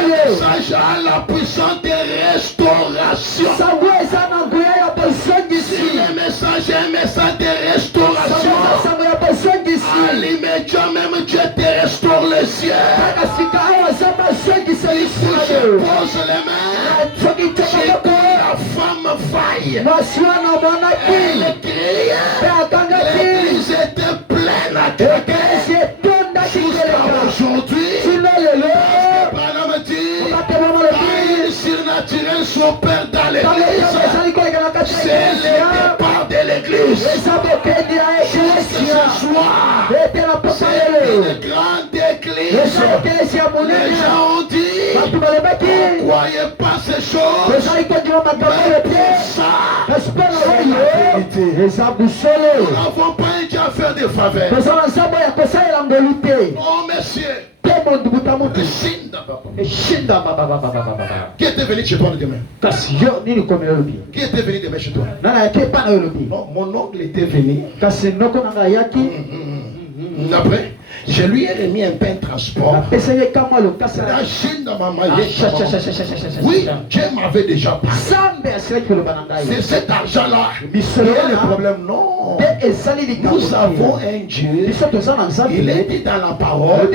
message a la puissance de restauration. Si le message est un message de restauration, allumez les cieux. Je pose les mains. J'ai vu la femme faille. Elle criait. L'église était pleine à craquer. Jusqu'à aujourd'hui. Branham dit, par une surnaturelle son père dans l'église. C'est le départ de l'église. Juste ce soir, c'est une grande église. Les gens ont dit, vous ne croyez pas ces choses. Mais pour ça, nous n'avons pas un Dieu à faire des faveurs. Oh messieurs, qui était venu chez toi demain? Qui était venu demain chez toi? Non, mon oncle était venu. Après, je lui ai remis un pain de transport. La Chine dans ma main. Oui, Dieu m'avait déjà parlé. C'est cet argent-là qui est le problème. Non. Nous avons un Dieu. Il est dit dans la parole,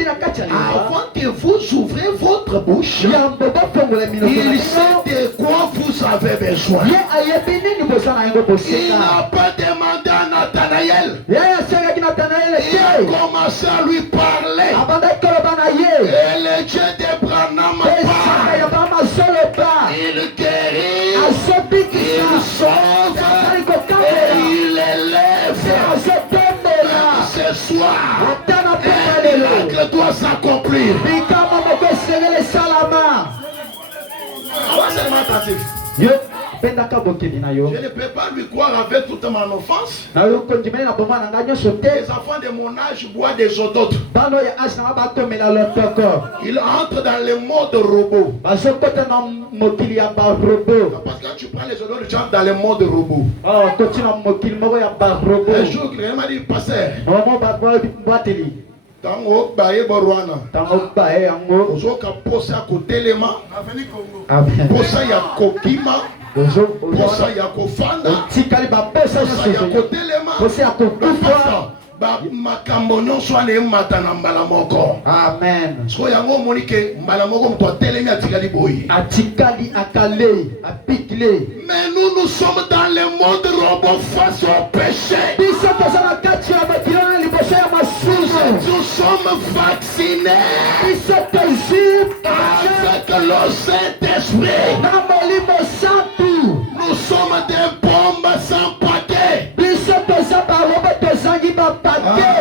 avant que vous ouvrez votre bouche, il sait de quoi vous avez besoin. Il n'a pas demandé à Nathanaël. Il a commencé à lui parler. Et le Dieu de Branham parle. Il guérit, il sauve et il élève. Ce soir, un miracle doit s'accomplir. Je ne peux pas lui croire avec toute mon enfance. Les enfants de mon âge boivent des eaux d'autres. Ils entrent dans le mode robot. Parce que quand tu prends les eaux d'autres, tu entres dans le mode robot. Un jour, il m'a dit, pasteur, tango baye borwana ozoka posa kotelema posa ya kokima posa ya kofanda posa ya kotelema makambo nyonso wana emata na mbala moko. Amen. So yango omoni ke mbala moko moto atelemi atikali boye akale apikile. Mais nous sommes dans le monde robot face au péché. Nous sommes vaccinés avec le Saint-Esprit. Nous sommes des bombes sans paquet.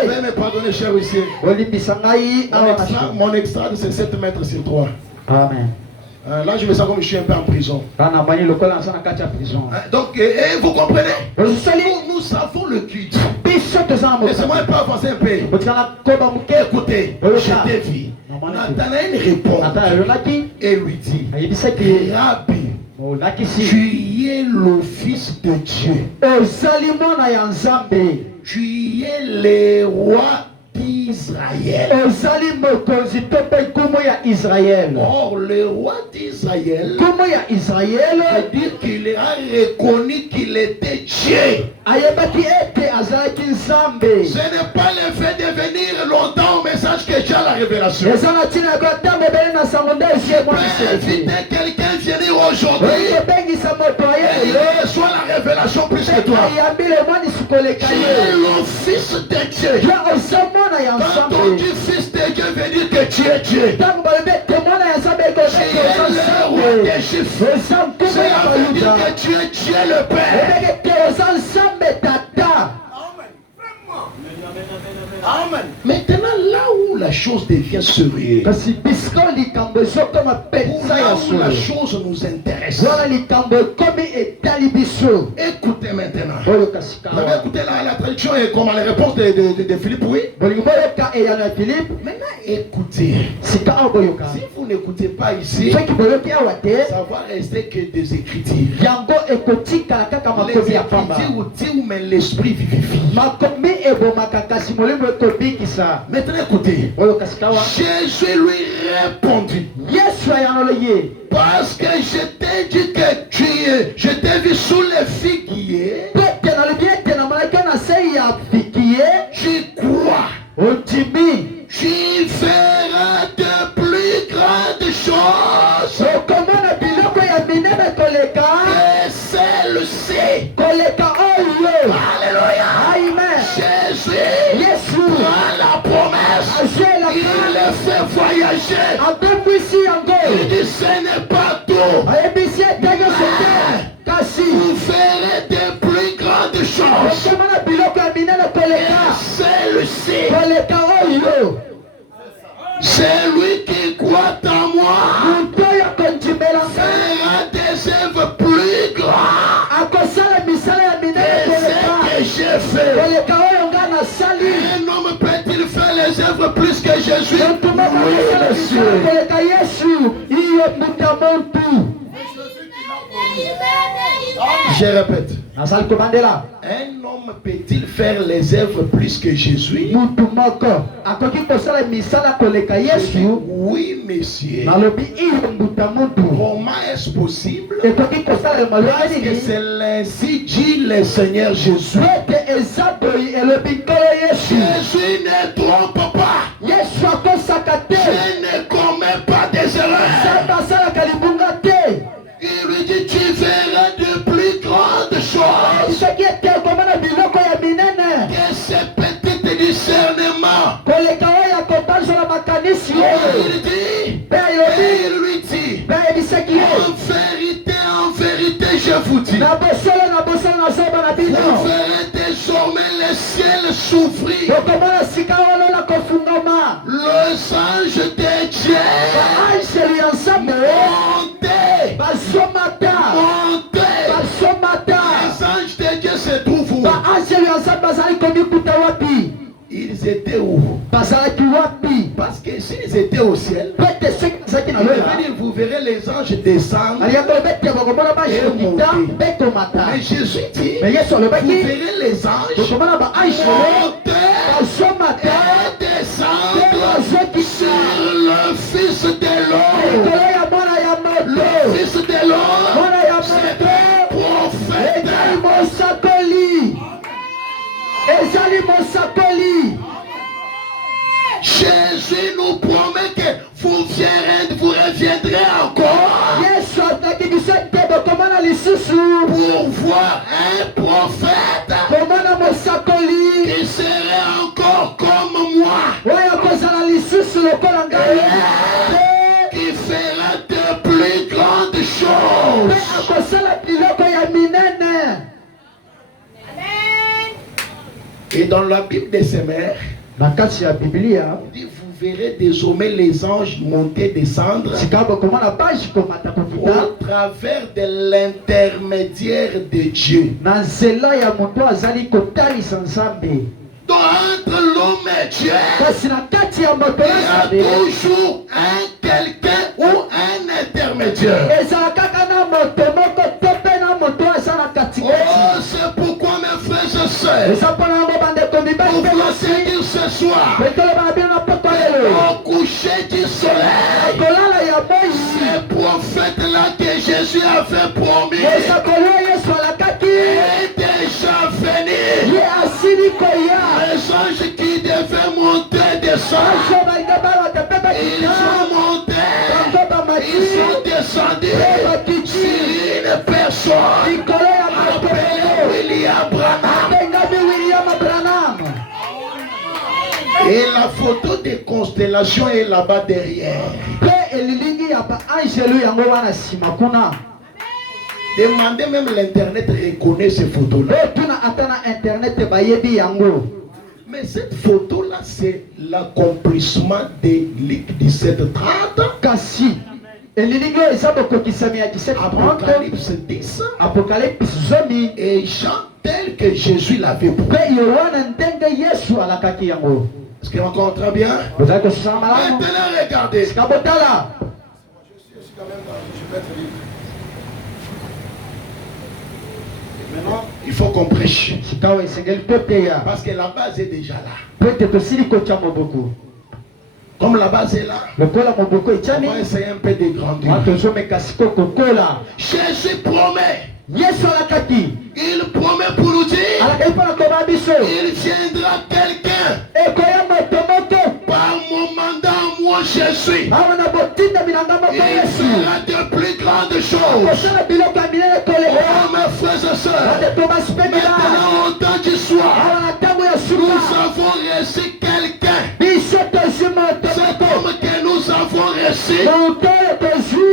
Venez pardonner, cher huissier. Mon extra c'est 7 mètres sur 3. Amen. Là, je me sens comme je suis un peu en prison. Donc, vous comprenez? Nous savons le culte. Laissez-moi un peu avancer un peu. Écoutez, je dévie. Nathanaël répond et lui dit, Rabbi, tu es le Fils de Dieu. Tu es le roi d'Israël. Or, le roi d'Israël veut dire qu'il a reconnu qu'il était Dieu. Ce n'est pas le fait de venir longtemps au message que tu as la révélation. Je peux inviter quelqu'un à venir aujourd'hui et reçoit la révélation plus que toi. Tu es le Fils de Dieu. Quand on dit Fils de Dieu veut dire que tu es Dieu. Tu es le roi des Juifs. Cela veut dire que tu es Dieu le Père. Amen. Maintenant, là où la chose devient sérieuse, là où la chose nous intéresse, écoutez maintenant. Vous avez écouté la traduction et comment la réponse de Philippe, oui. Maintenant, écoutez. Si vous n'écoutez pas ici, ça va rester que des écritures. Les écritures disent, mais l'esprit vivifie. Maintenant écoutez, Jésus lui répondit, parce que je t'ai dit que je t'ai vu sous les figuiers, tu crois, tu feras Il les fait voyager. Il dit ce n'est pas tout. Vous verrez des plus grandes choses. Et celui qui croit en moi fera des œuvres plus grandes que ce que j'ai fait. Un homme peut-il faire les œuvres plus que Jésus? Oui, monsieur. Je répète. Un homme peut-il faire les œuvres plus que Jésus? Oui, monsieur. Comment est-ce possible? Parce que c'est ainsi dit le Seigneur Jésus. Jésus ne trompe pas. Je ne commets pas des erreurs. Il lui dit, tu verras de plus grandes choses que ces petits discernements. Il lui dit, en vérité, je vous dis, vous verrez désormais le ciel s'ouvrir. Les anges de Dieu monter. Les anges de Dieu se trouvent où? Ils étaient où? Parce que s'ils étaient au ciel, vous verrez les anges descendre et monter. Mais Jésus dit, vous verrez les anges monter et descendre sur le Fils de l'homme. Le Fils de l'homme, c'est un prophète. Jésus nous promet que vous reviendrez encore pour voir un prophète qui serait encore comme moi, qui fera de plus grandes choses. Et dans la Bible des Sémères, dit, vous verrez désormais les anges monter, descendre au travers de l'intermédiaire de Dieu. Donc entre l'homme et Dieu, il y a toujours quelqu'un ou un intermédiaire. Oh, c'est pourquoi mes frères et sœurs, pour vous dire ce soir, au coucher du soleil, ce prophète-là que Jésus avait promis est déjà venu. Les anges qui devaient monter, descendre, ils ont monté, ils sont descendus sur une personne appelée William Branham. Et la photo des constellations est là-bas derrière. Demandez, même l'internet reconnaît ces photos-là. Mais cette photo-là, c'est l'accomplissement des Luc 17:30. Apocalypse 10. Et Jean tel que Jésus l'avait prouvé. Est-ce qu'il encore très bien? Maintenant, regardez. Maintenant, il faut qu'on prêche. Parce que la base est déjà là. Comme la base est là, on va essayer un peu de grandir. Jésus promet. Il promet pour nous dire, il viendra quelqu'un par mon mandat, moi Jésus. Il fera de plus grandes choses. Oh mes frères et sœurs, maintenant au temps du soir, nous avons reçu quelqu'un ici,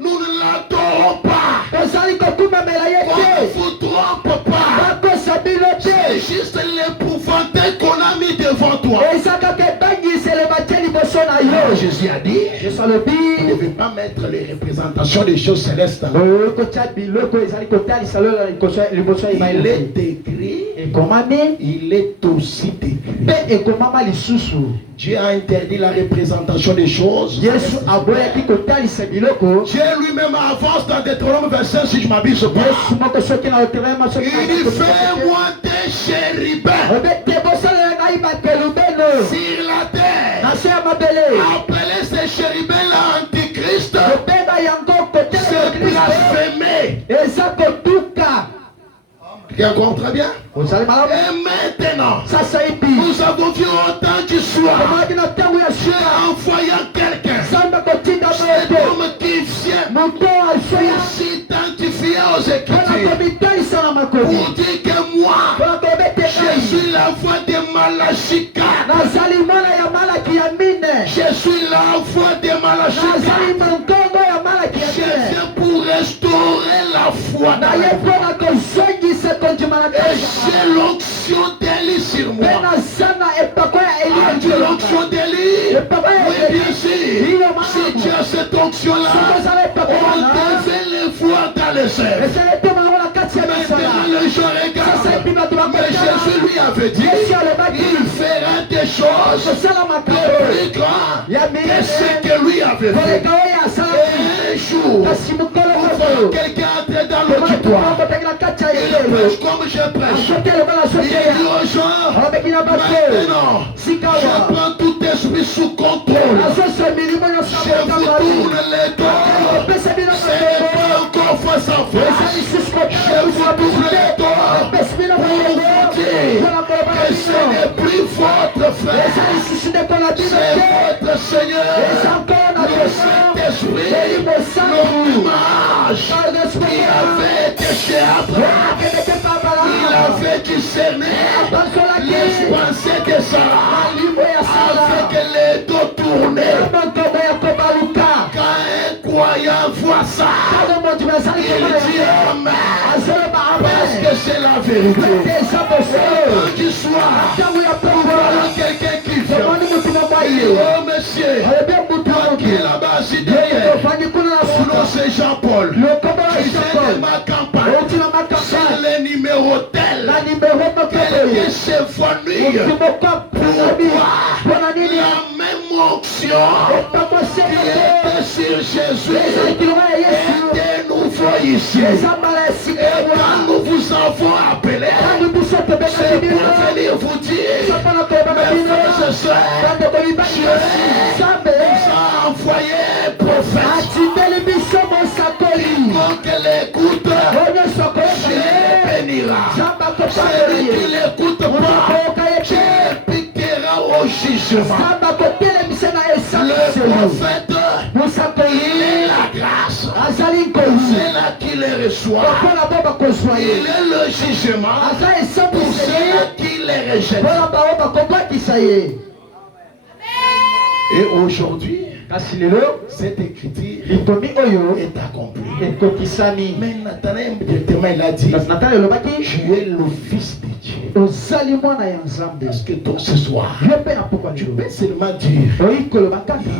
nous ne l'adorons pas. On ne vous trompe pas. C'est juste l'épouvantail qu'on a mis devant toi. Jésus a dit, vous ne devez pas mettre les représentations des choses célestes. Il est écrit, il est aussi écrit. Dieu a interdit la représentation des choses. Dieu lui-même avance dans Deutéronome 25, si je m'abuse pas. Il dit, fais-moi des chérubins sur la terre. Appelez ces chérubins l'Antichrist. C'est blasphémé. Encore très bien. Et maintenant, nous avons vu autant du soir. J'ai envoyé quelqu'un. C'est l'homme qui vient pour s'identifier aux Écritures. Pour dire que moi, je suis la voix de Malachika. Je suis la voix de Malachika. Je viens pour restaurer la foi. Et j'ai l'onction d'Élie sur moi. As-tu l'onction d'Élie? Oui, bien sûr. Si tu as cette onction-là, on devait les voir dans les airs. Maintenant, le jour regarde. Mais Jésus lui avait dit, il fera des choses plus grandes que ce que lui avait fait. Et un jour, quelqu'un entre dans l'auditoire. Il prêche comme je prêche. Il dit aux gens, maintenant, je prends tout esprit sous contrôle. Je vous tourne les dos. Ce n'est pas encore face à face. Je vous tourne les dos pour vous dire que ce n'est plus votre frère. C'est votre Seigneur. Le Saint-Esprit, l'image qui avait été chez Abraham. Il avait discerné les pensées de Sarah avec les dos tournés. Quand un croyant voit ça, il dit Amen, parce que c'est la vérité. Du soir, voilà quelqu'un qui vient. Il dit, oh monsieur, tranquille là-bas, si derrière, son nom c'est Jean-Paul. Tu sais de ma campagne. C'est le numéro tel. Quel est ce venu pour voir la même onction qui était sur Jésus était nouveau ici. Et quand nous vous avons appelé, c'est pour venir vous dire, mes frères et sœurs, Dieu nous a envoyé un prophète. Quiconque l'écoute, Dieu bénira. Celui qui l'écoute pas, Dieu piquera au jugement. Le prophète, il est la grâce. C'est là qu'il les reçoit. Il est le jugement pour ceux qui les rejettent. Et aujourd'hui, cette écriture est accomplie. Mais Nathanaël directement il a dit, tu es le fils de Dieu. Parce que donc ce soir, tu peux seulement dire,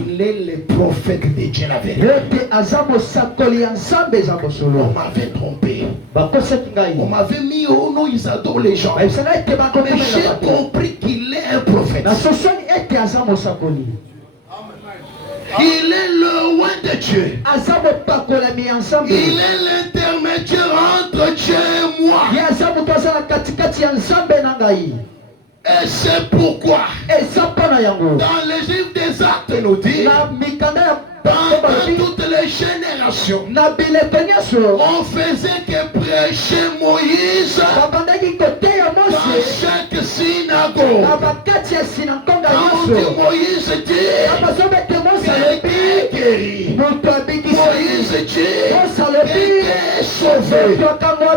il est le prophète de Dieu, la vérité. On m'avait trompé. On m'avait mis au nom, ils adorent les gens. Mais j'ai compris qu'il est un prophète. Il est le roi de Dieu. Il est l'intermédiaire entre Dieu et moi. Et c'est pourquoi dans le livre des Actes nous dit, pendant toutes les générations, on faisait que prêcher Moïse dans chaque synagogue. Quand Moïse dit, quelqu'un guéri, Moïse dit, quelqu'un sauvé,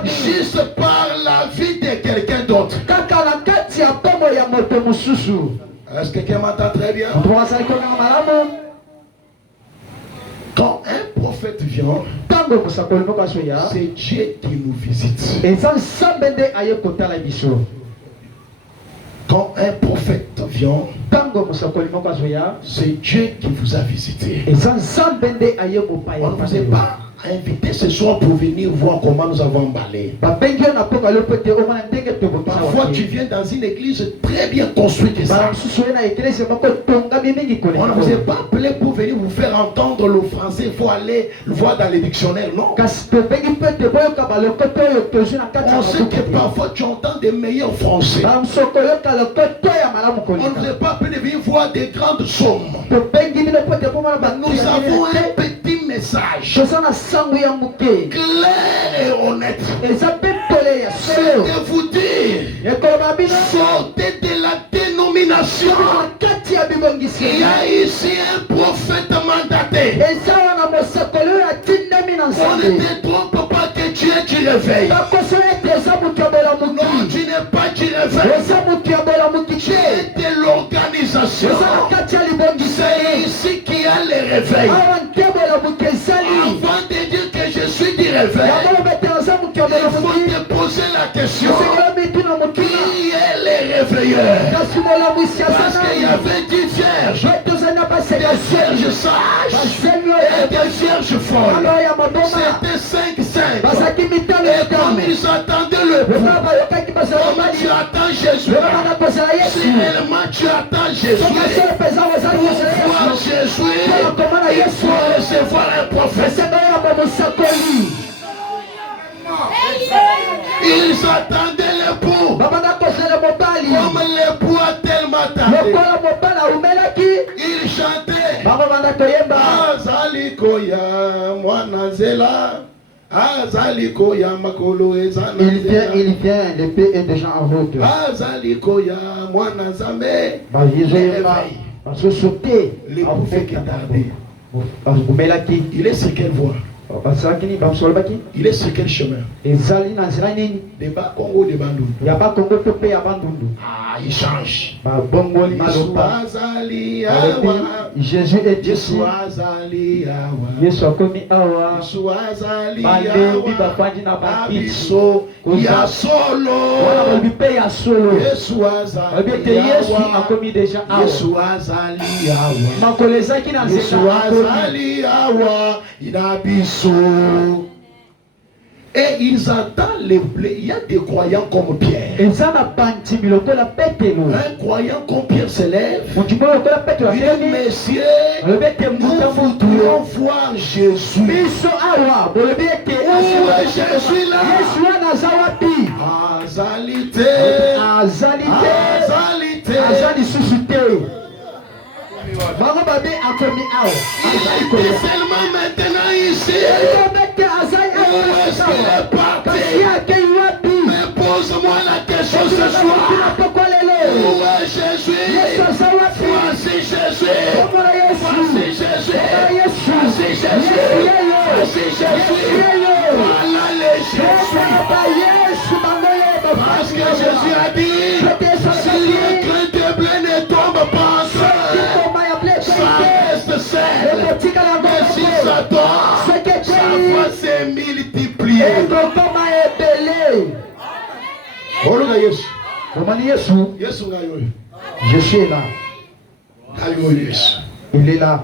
juste par la vie de quelqu'un d'autre. Est-ce que quelqu'un m'entend très bien? prophète vient, c'est Dieu qui nous visite. Quand un prophète vient, c'est Dieu qui vous a visité. On ne vous a pas invité ce soir pour venir voir comment nous avons emballé. Parfois tu viens dans une église très bien construite. On ne vous a pas appelé pour venir vous faire entendre le français. Il faut aller le voir dans les dictionnaires, non? On sait que parfois tu entends des meilleurs français. On ne vous a pas appelé de venir voir des grandes sommes. Nous avons un petit message clair et honnête. C'est de vous dire, sortez de la dénomination. Il y a ici un prophète mandaté. On ne te trompe pas que tu es du réveil. Non, tu n'es pas du réveil. Tu es de l'organisation. C'est ici qu'il y a le réveil. Avant de dire que je suis du réveil, il faut te poser la question. Qui est le réveilleur? Parce qu'il y avait 10 vierges. Des vierges sages et des vierges folles. C'était 5-5. Et comme ils attendaient le coup, comme tu attends Jésus, si réellement tu attends Jésus, pour voir Jésus, il faut recevoir un prophète. Ils attendaient l'époux. Comme l'époux a tellement tardé, ils chantaient Azalikoya Mwanazela. Azalikoya Makolo Ezana. Il vient, l'épée est déjà en route. Azalikoya Mwanazame. L'époux fait que tarder. Il est sur quelle voie? Il est sur quel chemin? Débat Congo de Bandundu. Ah, il change. Jésus est ici. Jésus a commis Awa. Et ils attendent les blés. Il y a des croyants comme Pierre. Un croyant comme Pierre se lève. Il dit, messieurs, nous voudrions voir Jésus. Où est Jésus là? Azalité. Il est seulement maintenant ici. Où est-ce qu'il est parti? Mais pose-moi la question ce soir. Où est Jésus? Voici Jésus. Voici Jésus. Voici Jésus. Voici Jésus. Voilà les Jésus. Parce que Jésus a dit, si le grain de blé ne tombe pas en terre, ça reste seul. Mais si ça tombe, ça va se multiplier. Je suis là. Il est là.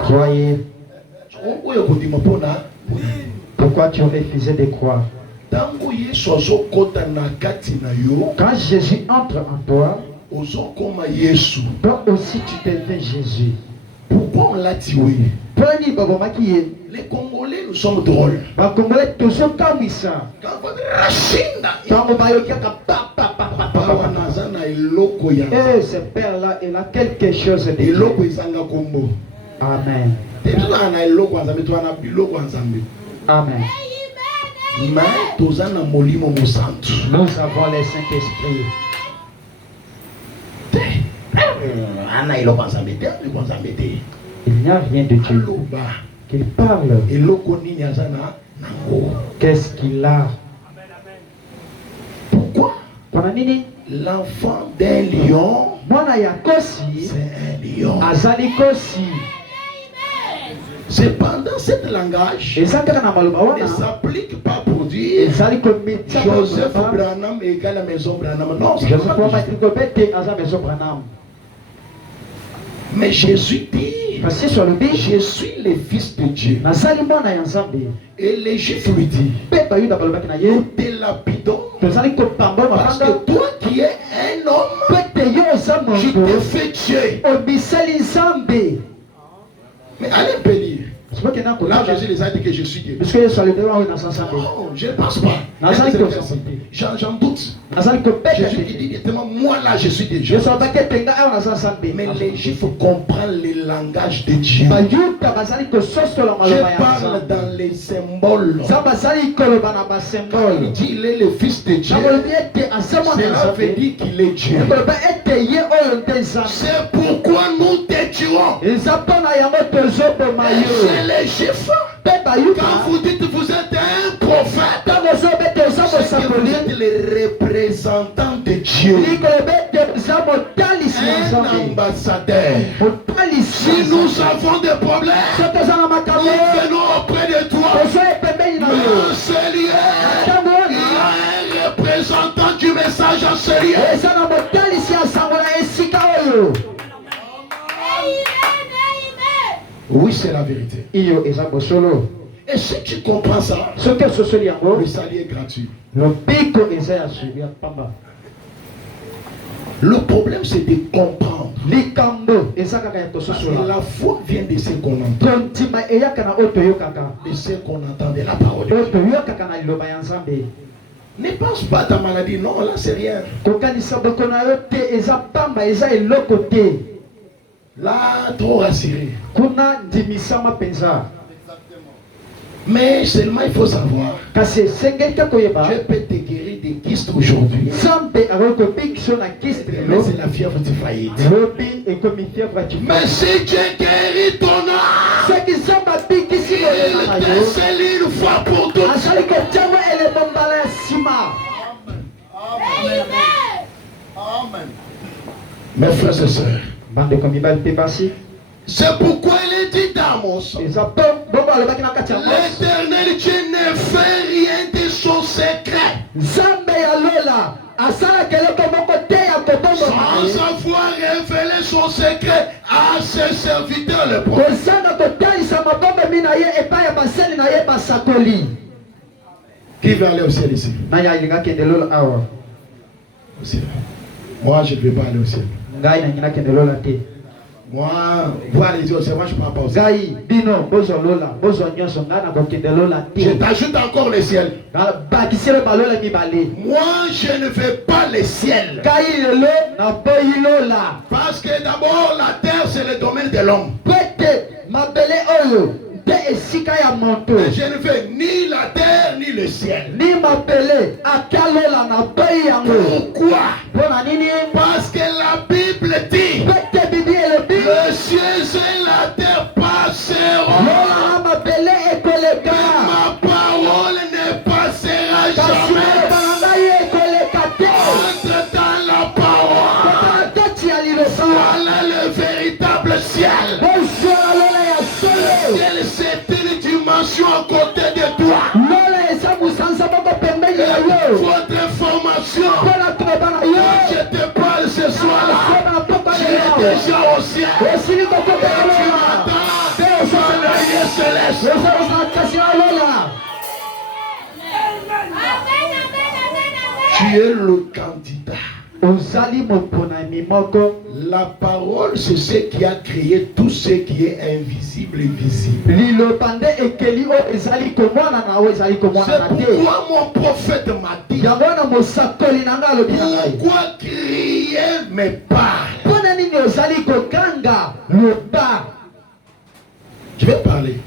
Croyez. Pourquoi tu refusais de croire? Quand Jésus entre en toi, toi aussi tu deviens Jésus. Pourquoi on l'a tué? Les Congolais, nous sommes drôles. Les Congolais, tous sont comme ça. Et ce père-là, il a quelque chose de Dieu. Amen. Amen. Nous avons les Saint-Esprit. Il n'y a rien de Dieu. Qu'il parle. Qu'est-ce qu'il a? Pourquoi? L'enfant d'un lion c'est un lion. C'est pendant ce langage ne s'applique pas pour dire Joseph Branham égale la maison Branham. Non, c'est pas mais Jésus dit je suis le fils de Dieu. Et les Juifs lui disent nous te lapidons parce que toi qui es un homme, je t'ai fait Dieu. Mais allez un peu lire. Là, Jésus les a dit que je suis Dieu. Non, je ne pense pas. J'en doute. Jésus dit directement, moi là, je suis Dieu. Mais les Juifs comprennent le langage de Dieu. Je parle dans les symboles. Quand il dit il est le fils de Dieu, cela veut dire qu'il est Dieu. C'est pourquoi nous te tuons. Les Juifs, quand vous dites que vous êtes un prophète, c'est que vous êtes les représentants de Dieu, un ambassadeur. Si nous avons des problèmes, nous venons auprès de toi. Le Seigneur, il y a un représentant du message en Seigneur. Oui, c'est la vérité. Et si tu comprends ça, le salut est gratuit. Le problème, c'est de comprendre. Parce que la foi vient de ce qu'on entend. De ce qu'on entend de la parole de Dieu. Ne pense pas à ta maladie. Non, là, c'est rien. Là, trop rassuré. Mais seulement il faut savoir. Je peux te guérir des kystes aujourd'hui. Mais c'est la fièvre typhoïde. Mais si tu guéris ton âme, il te scelle une fois pour toutes. Amen. Mes frères et sœurs, c'est pourquoi il est dit d'Amos, l'Éternel Dieu ne fait rien de son secret sans avoir révélé son secret à ses serviteurs les prophètes. Qui veut aller au ciel ici? Moi je ne vais pas aller au ciel. Moi, voir les yeux, moi je ne parle pas au ciel. Je t'ajoute encore le ciel. Moi, je ne veux pas le ciel. Parce que d'abord, la terre, c'est le domaine de l'homme. Mais je ne veux ni la terre ni le ciel. Pourquoi? Parce que la Bible dit le ciel et la terre passeront, mais ma parole ne passera jamais. Entre dans la parole. Voilà le véritable ciel. Le ciel, c'est une dimension à côté de toi. Votre formation, je te parle ce soir-là, j'ai déjà au ciel. Et tu m'attends dans le lieu céleste. Tu es le candidat. La parole, c'est ce qui a créé tout ce qui est invisible et visible. C'est pourquoi mon prophète m'a dit, pourquoi crier me parle? Je vais parler.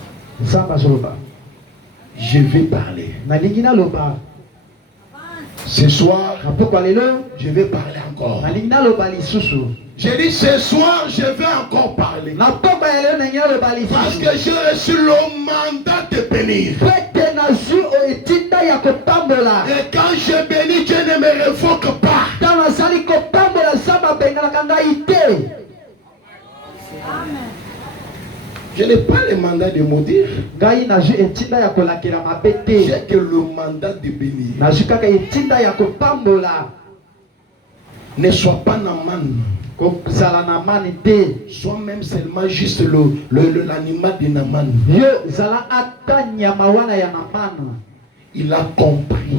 Je vais parler. Ce soir, je vais parler encore. J'ai dit ce soir, je vais encore parler. Parce que j'ai reçu le mandat de bénir. Et quand je bénis, Dieu ne me révoque pas. Je n'ai pas le mandat de maudire. J'ai que le mandat de bénir. Ne sois pas Naman. Sois même seulement juste l'animal de Naman. Il a compris.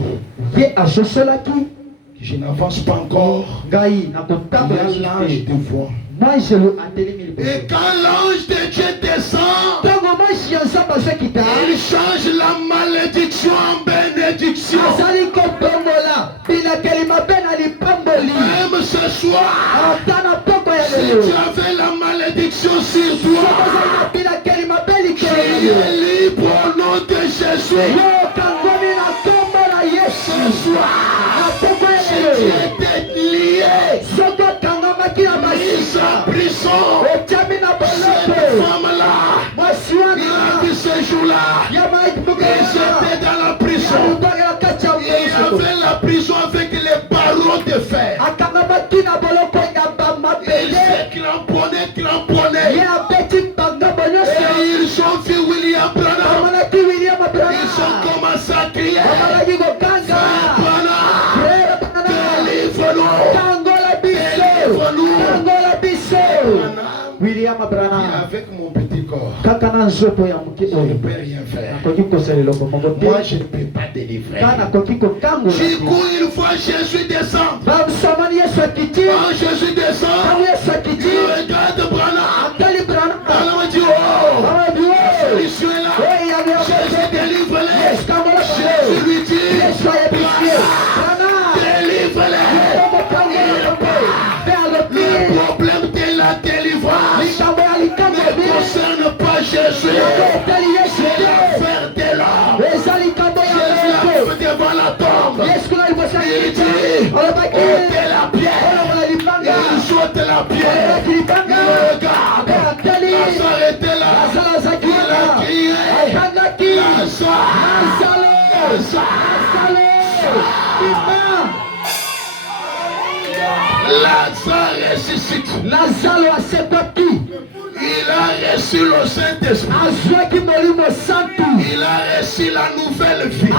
Je n'avance pas encore. Il y a l'ange de voix. Et quand l'ange de Dieu descend, il change la malédiction en bénédiction. Même ce soir, si tu avais la malédiction sur toi, tu es libre au nom de Jésus. Ce soir, si tu étais lié, mise en prison, cette femme-là, il a vu ce jour-là, ils étaient dans la prison, il avait la prison avec les barreaux de fer, il s'est cramponné, et ils ont vu William Branham, ils ont commencé à crier, William Branham avec mon petit corps, je je ne peux rien faire. Moi je ne peux pas délivrer. Du coup une fois Jésus descend, quand Jésus descend, il regarde Branham, Branham dit oh, la solution est là, Jésus délivre-les. Jésus lui dit délivre-les. Le problème de la délivrance ne concerne pas Jésus, c'est l'affaire de l'homme. Jésus a fait devant la tombe, il dit ôtez la pierre, il ôte la pierre, il regarde, Lazare était là, il a crié, Lazare ressuscite. Il a reçu le Saint-Esprit. Il a reçu la nouvelle vie.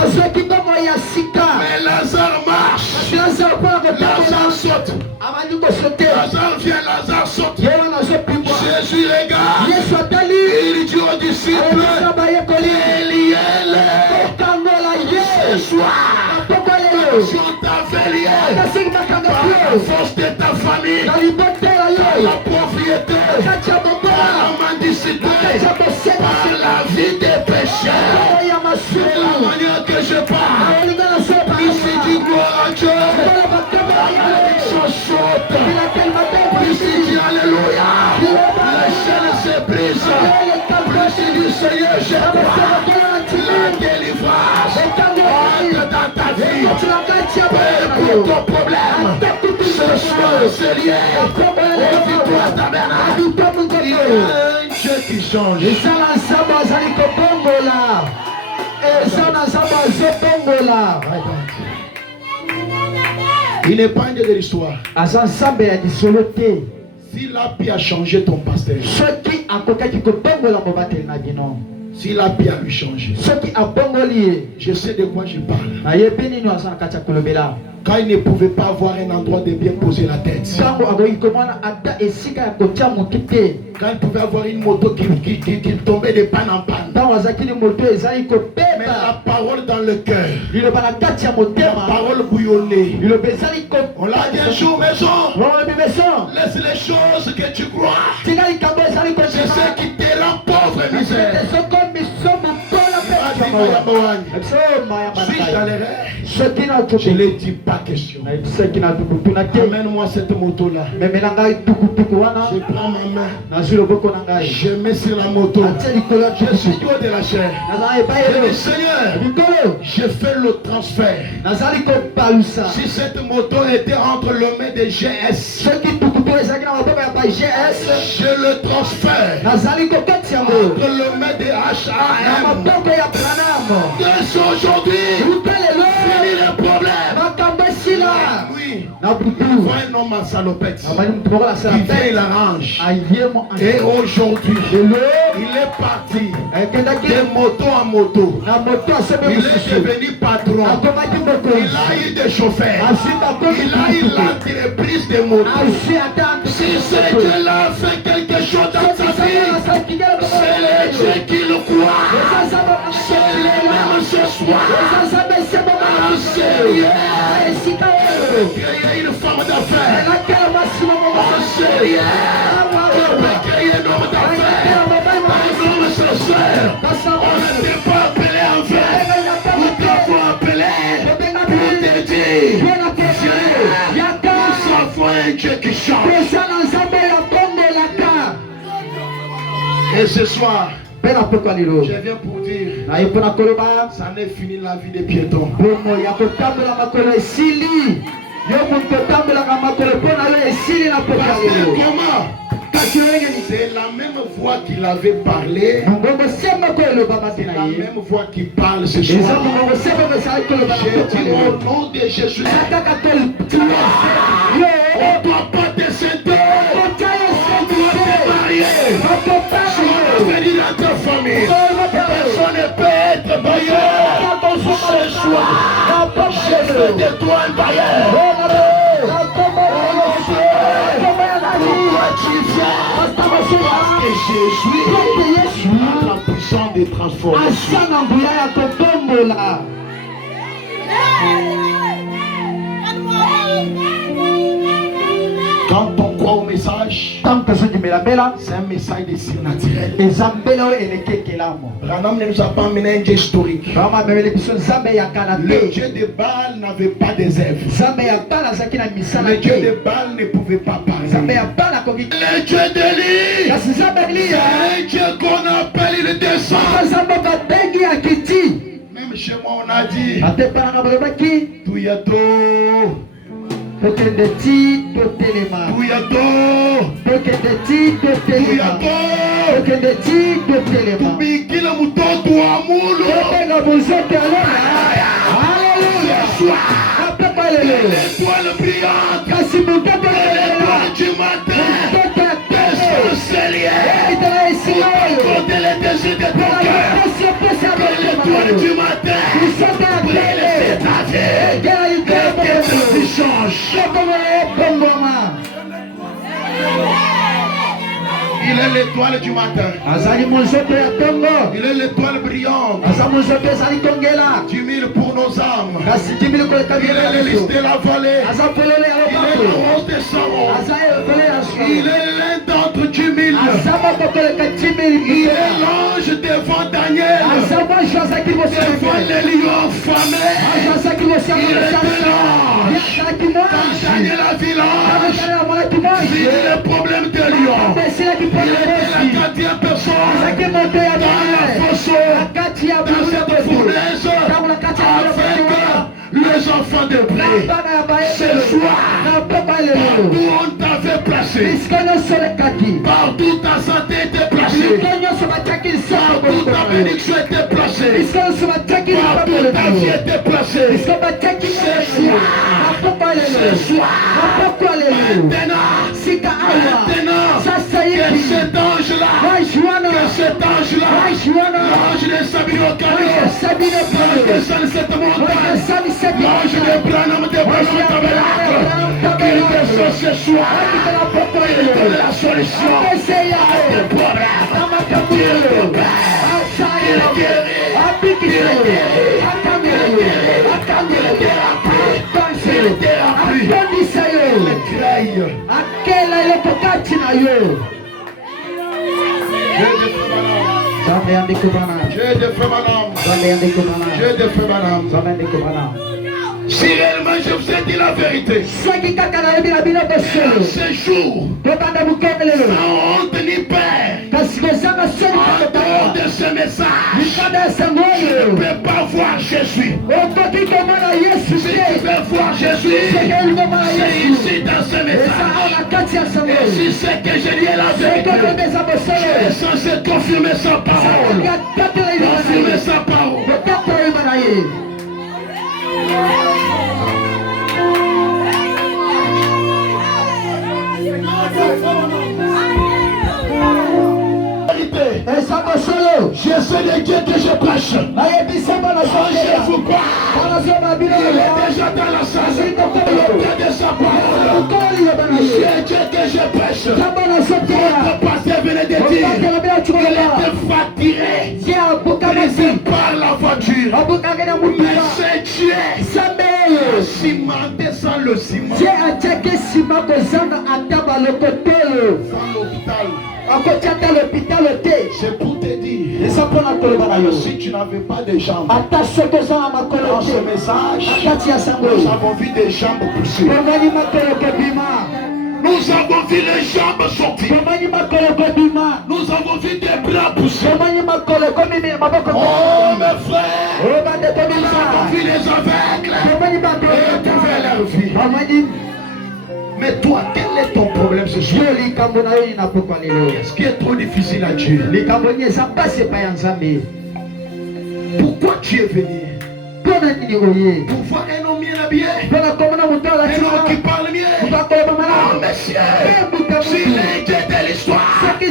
Mais Lazare marche. Lazare saute. Lazare vient, Lazare saute. Jésus regarde. Il dit aux disciples, ce soir, si on t'avait lié par la force de ta famille, par la propriété, par la mendicité, par la vie des pécheurs, c'est la manière que je parle. Ici du gloire à Dieu, la malédiction saute. Ici du Alléluia, la chaîne se brise. Ici du Seigneur, je crois la délivrance entre dans ta vie. Peu ton problème, ce soir c'est lié au victoire tabernacle. Il y a un Dieu qui change. Il n'est pas un Dieu de l'histoire. S'il a pu changer ton pasteur, s'il a pu lui changer, je sais de quoi je parle. Quand il ne pouvait pas avoir un endroit de bien poser la tête, quand il pouvait avoir une moto qui tombait de panne en panne, mais la parole dans le cœur, la parole bouillonnée, on l'a dit un jour, maison, laisse les choses que tu crois, c'est ce qui te rend pauvre et misère. Suis-je dans les rêves? Je ne dis pas question. Amène-moi cette moto-là. Je prends ma main. Je mets sur la moto. Je suis haut de la chair. Je dis Seigneur, je fais le transfert. Si cette moto était entre les mains de GS, je le transfère entre les mains de HAM. Dès aujourd'hui, fini le problème. Oui, Il voit un homme à salopette. Il fait, il arrange. Et aujourd'hui, il est parti de moto en moto. Il est devenu patron. Il a eu des chauffeurs. Il a eu l'entreprise de moto. Si ce Dieu-là fait quelque chose dans sa vie, c'est le Dieu qui le croit. C'est le même ce soir. En sérieux. Créer une femme d'affaires. En sérieux. Créer un homme d'affaires. Un homme sincère. On ne t'est pas appelé en fait. Nous t'avons appelé pour te dire nous avons un Dieu qui chante. Et ce soir, je viens pour dire, ça n'est fini la vie des piétons. C'est la même voix qu'il avait parlé. C'est la même voix qui parle ce soir. J'ai dit au nom de Jésus. On ne doit pas décéder. On doit te marier. Tu vas venir dans ta famille. Personne ne peut être bailleur. Ce soir, je fais de toi un bailleur. Parce que Jésus a la puissance de transformation. Quand on croit au message, c'est un message de surnaturel. Branham ne nous a pas amené un Dieu historique. Le Dieu de Baal n'avait pas des œuvres. Le Dieu de Baal ne pouvait pas parler. Le Dieu d'Élie, c'est un Dieu qu'on appelle, il descend. Même chez moi on a dit Touyato. Tokendeti totelema. Touyato. Tokendeti totelema. Tokendeti totelema. Tubikila mutoto wa mulu. Totenga muzote alona. Alléluia. L'étoile brillante. Kasi mutoto l'étoile du matin. Pour les désirs de ton cœur. L'étoile du matin. Brille ta vie. Que ta vie change. Il est l'étoile du matin. Il est l'étoile brillante. 10 000 pour nos âmes. Il est l'hélice de la vallée. Il est le rose des Sarons. Il est l'un d'entre 10 000. Il est l'ange devant Daniel. Devant les lions affamés. Il est l'ange. Quand Daniel a vu l'ange, il est le problème de lion. Il était la 4e personne dans la fosse, dans cette fournaise, avec les enfants de près. Ce soir, partout on t'avait placé, partout ta santé était placée, partout ta bénédiction était placée, partout ta vie était placée. Ce soir, maintenant, que cet ange-là, l'ange de Sabine au canon, l'ange de cette montagne, l'ange de Branham de Branham Tabernacle, qu'il descend ce soir, il donne la solution à tes problèmes, il libère, il guérit, il si réellement je vous ai dit la vérité, ce jour, sans honte ni peur, en dehors de ce message, je ne peux pas voir Jésus. Si tu veux voir Jésus, c'est ici dans ce message. Et si c'est que je dis la vérité, tu es censé confirmer sa parole. Confirmer sa parole. Je sais de Dieu que je prêche. Je vous parle. Il est déjà dans la salle. Il est de sa parole. C'est Dieu que je prêche. Votre pasteur venait de dire qu'il était fatigué. Il par la voiture. Mais c'est Dieu. Cimenté sans le ciment. Sans l'hôpital. C'est pour te dire. Si tu n'avais pas de jambes, dans ce message, nous avons vu des jambes pousser. Nous avons vu les jambes sortir. Nous avons vu des bras pousser. Oh mes frères, nous avons vu les aveugles et trouver leur vie. Mais toi, quel est ton problème ce soir? Qu'est-ce qui est trop difficile à Dieu? Pourquoi tu es venu? Pour voir un homme bien habillé, un homme qui parle bien. Oh monsieur, s'il est Dieu de l'histoire, je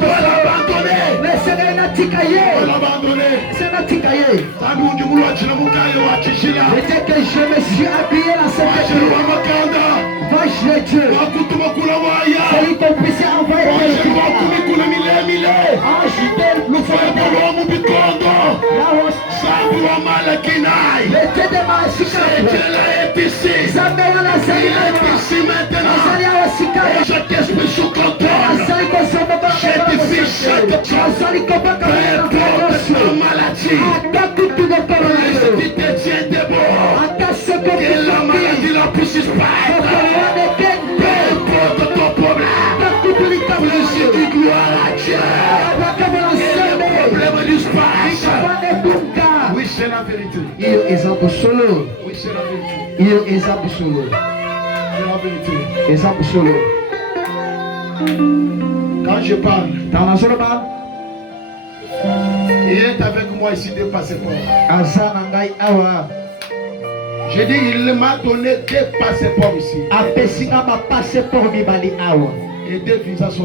dois l'abandonner. Je me suis habillé dans cette celui qu'on puisse envoyer je t'exprime sous contrôle. Je diffuse maladie. Si tu te tiens debout, que la maladie la puisse disparaître. Peu importe ton problème, je dis gloire à Dieu. Que le problème disparaisse. Oui, c'est la vérité. Oui, c'est la vérité. C'est la vérité. Quand je parle, il est avec moi ici deux passeports. Je dis, il m'a donné deux passeports ici. Et deux visas sont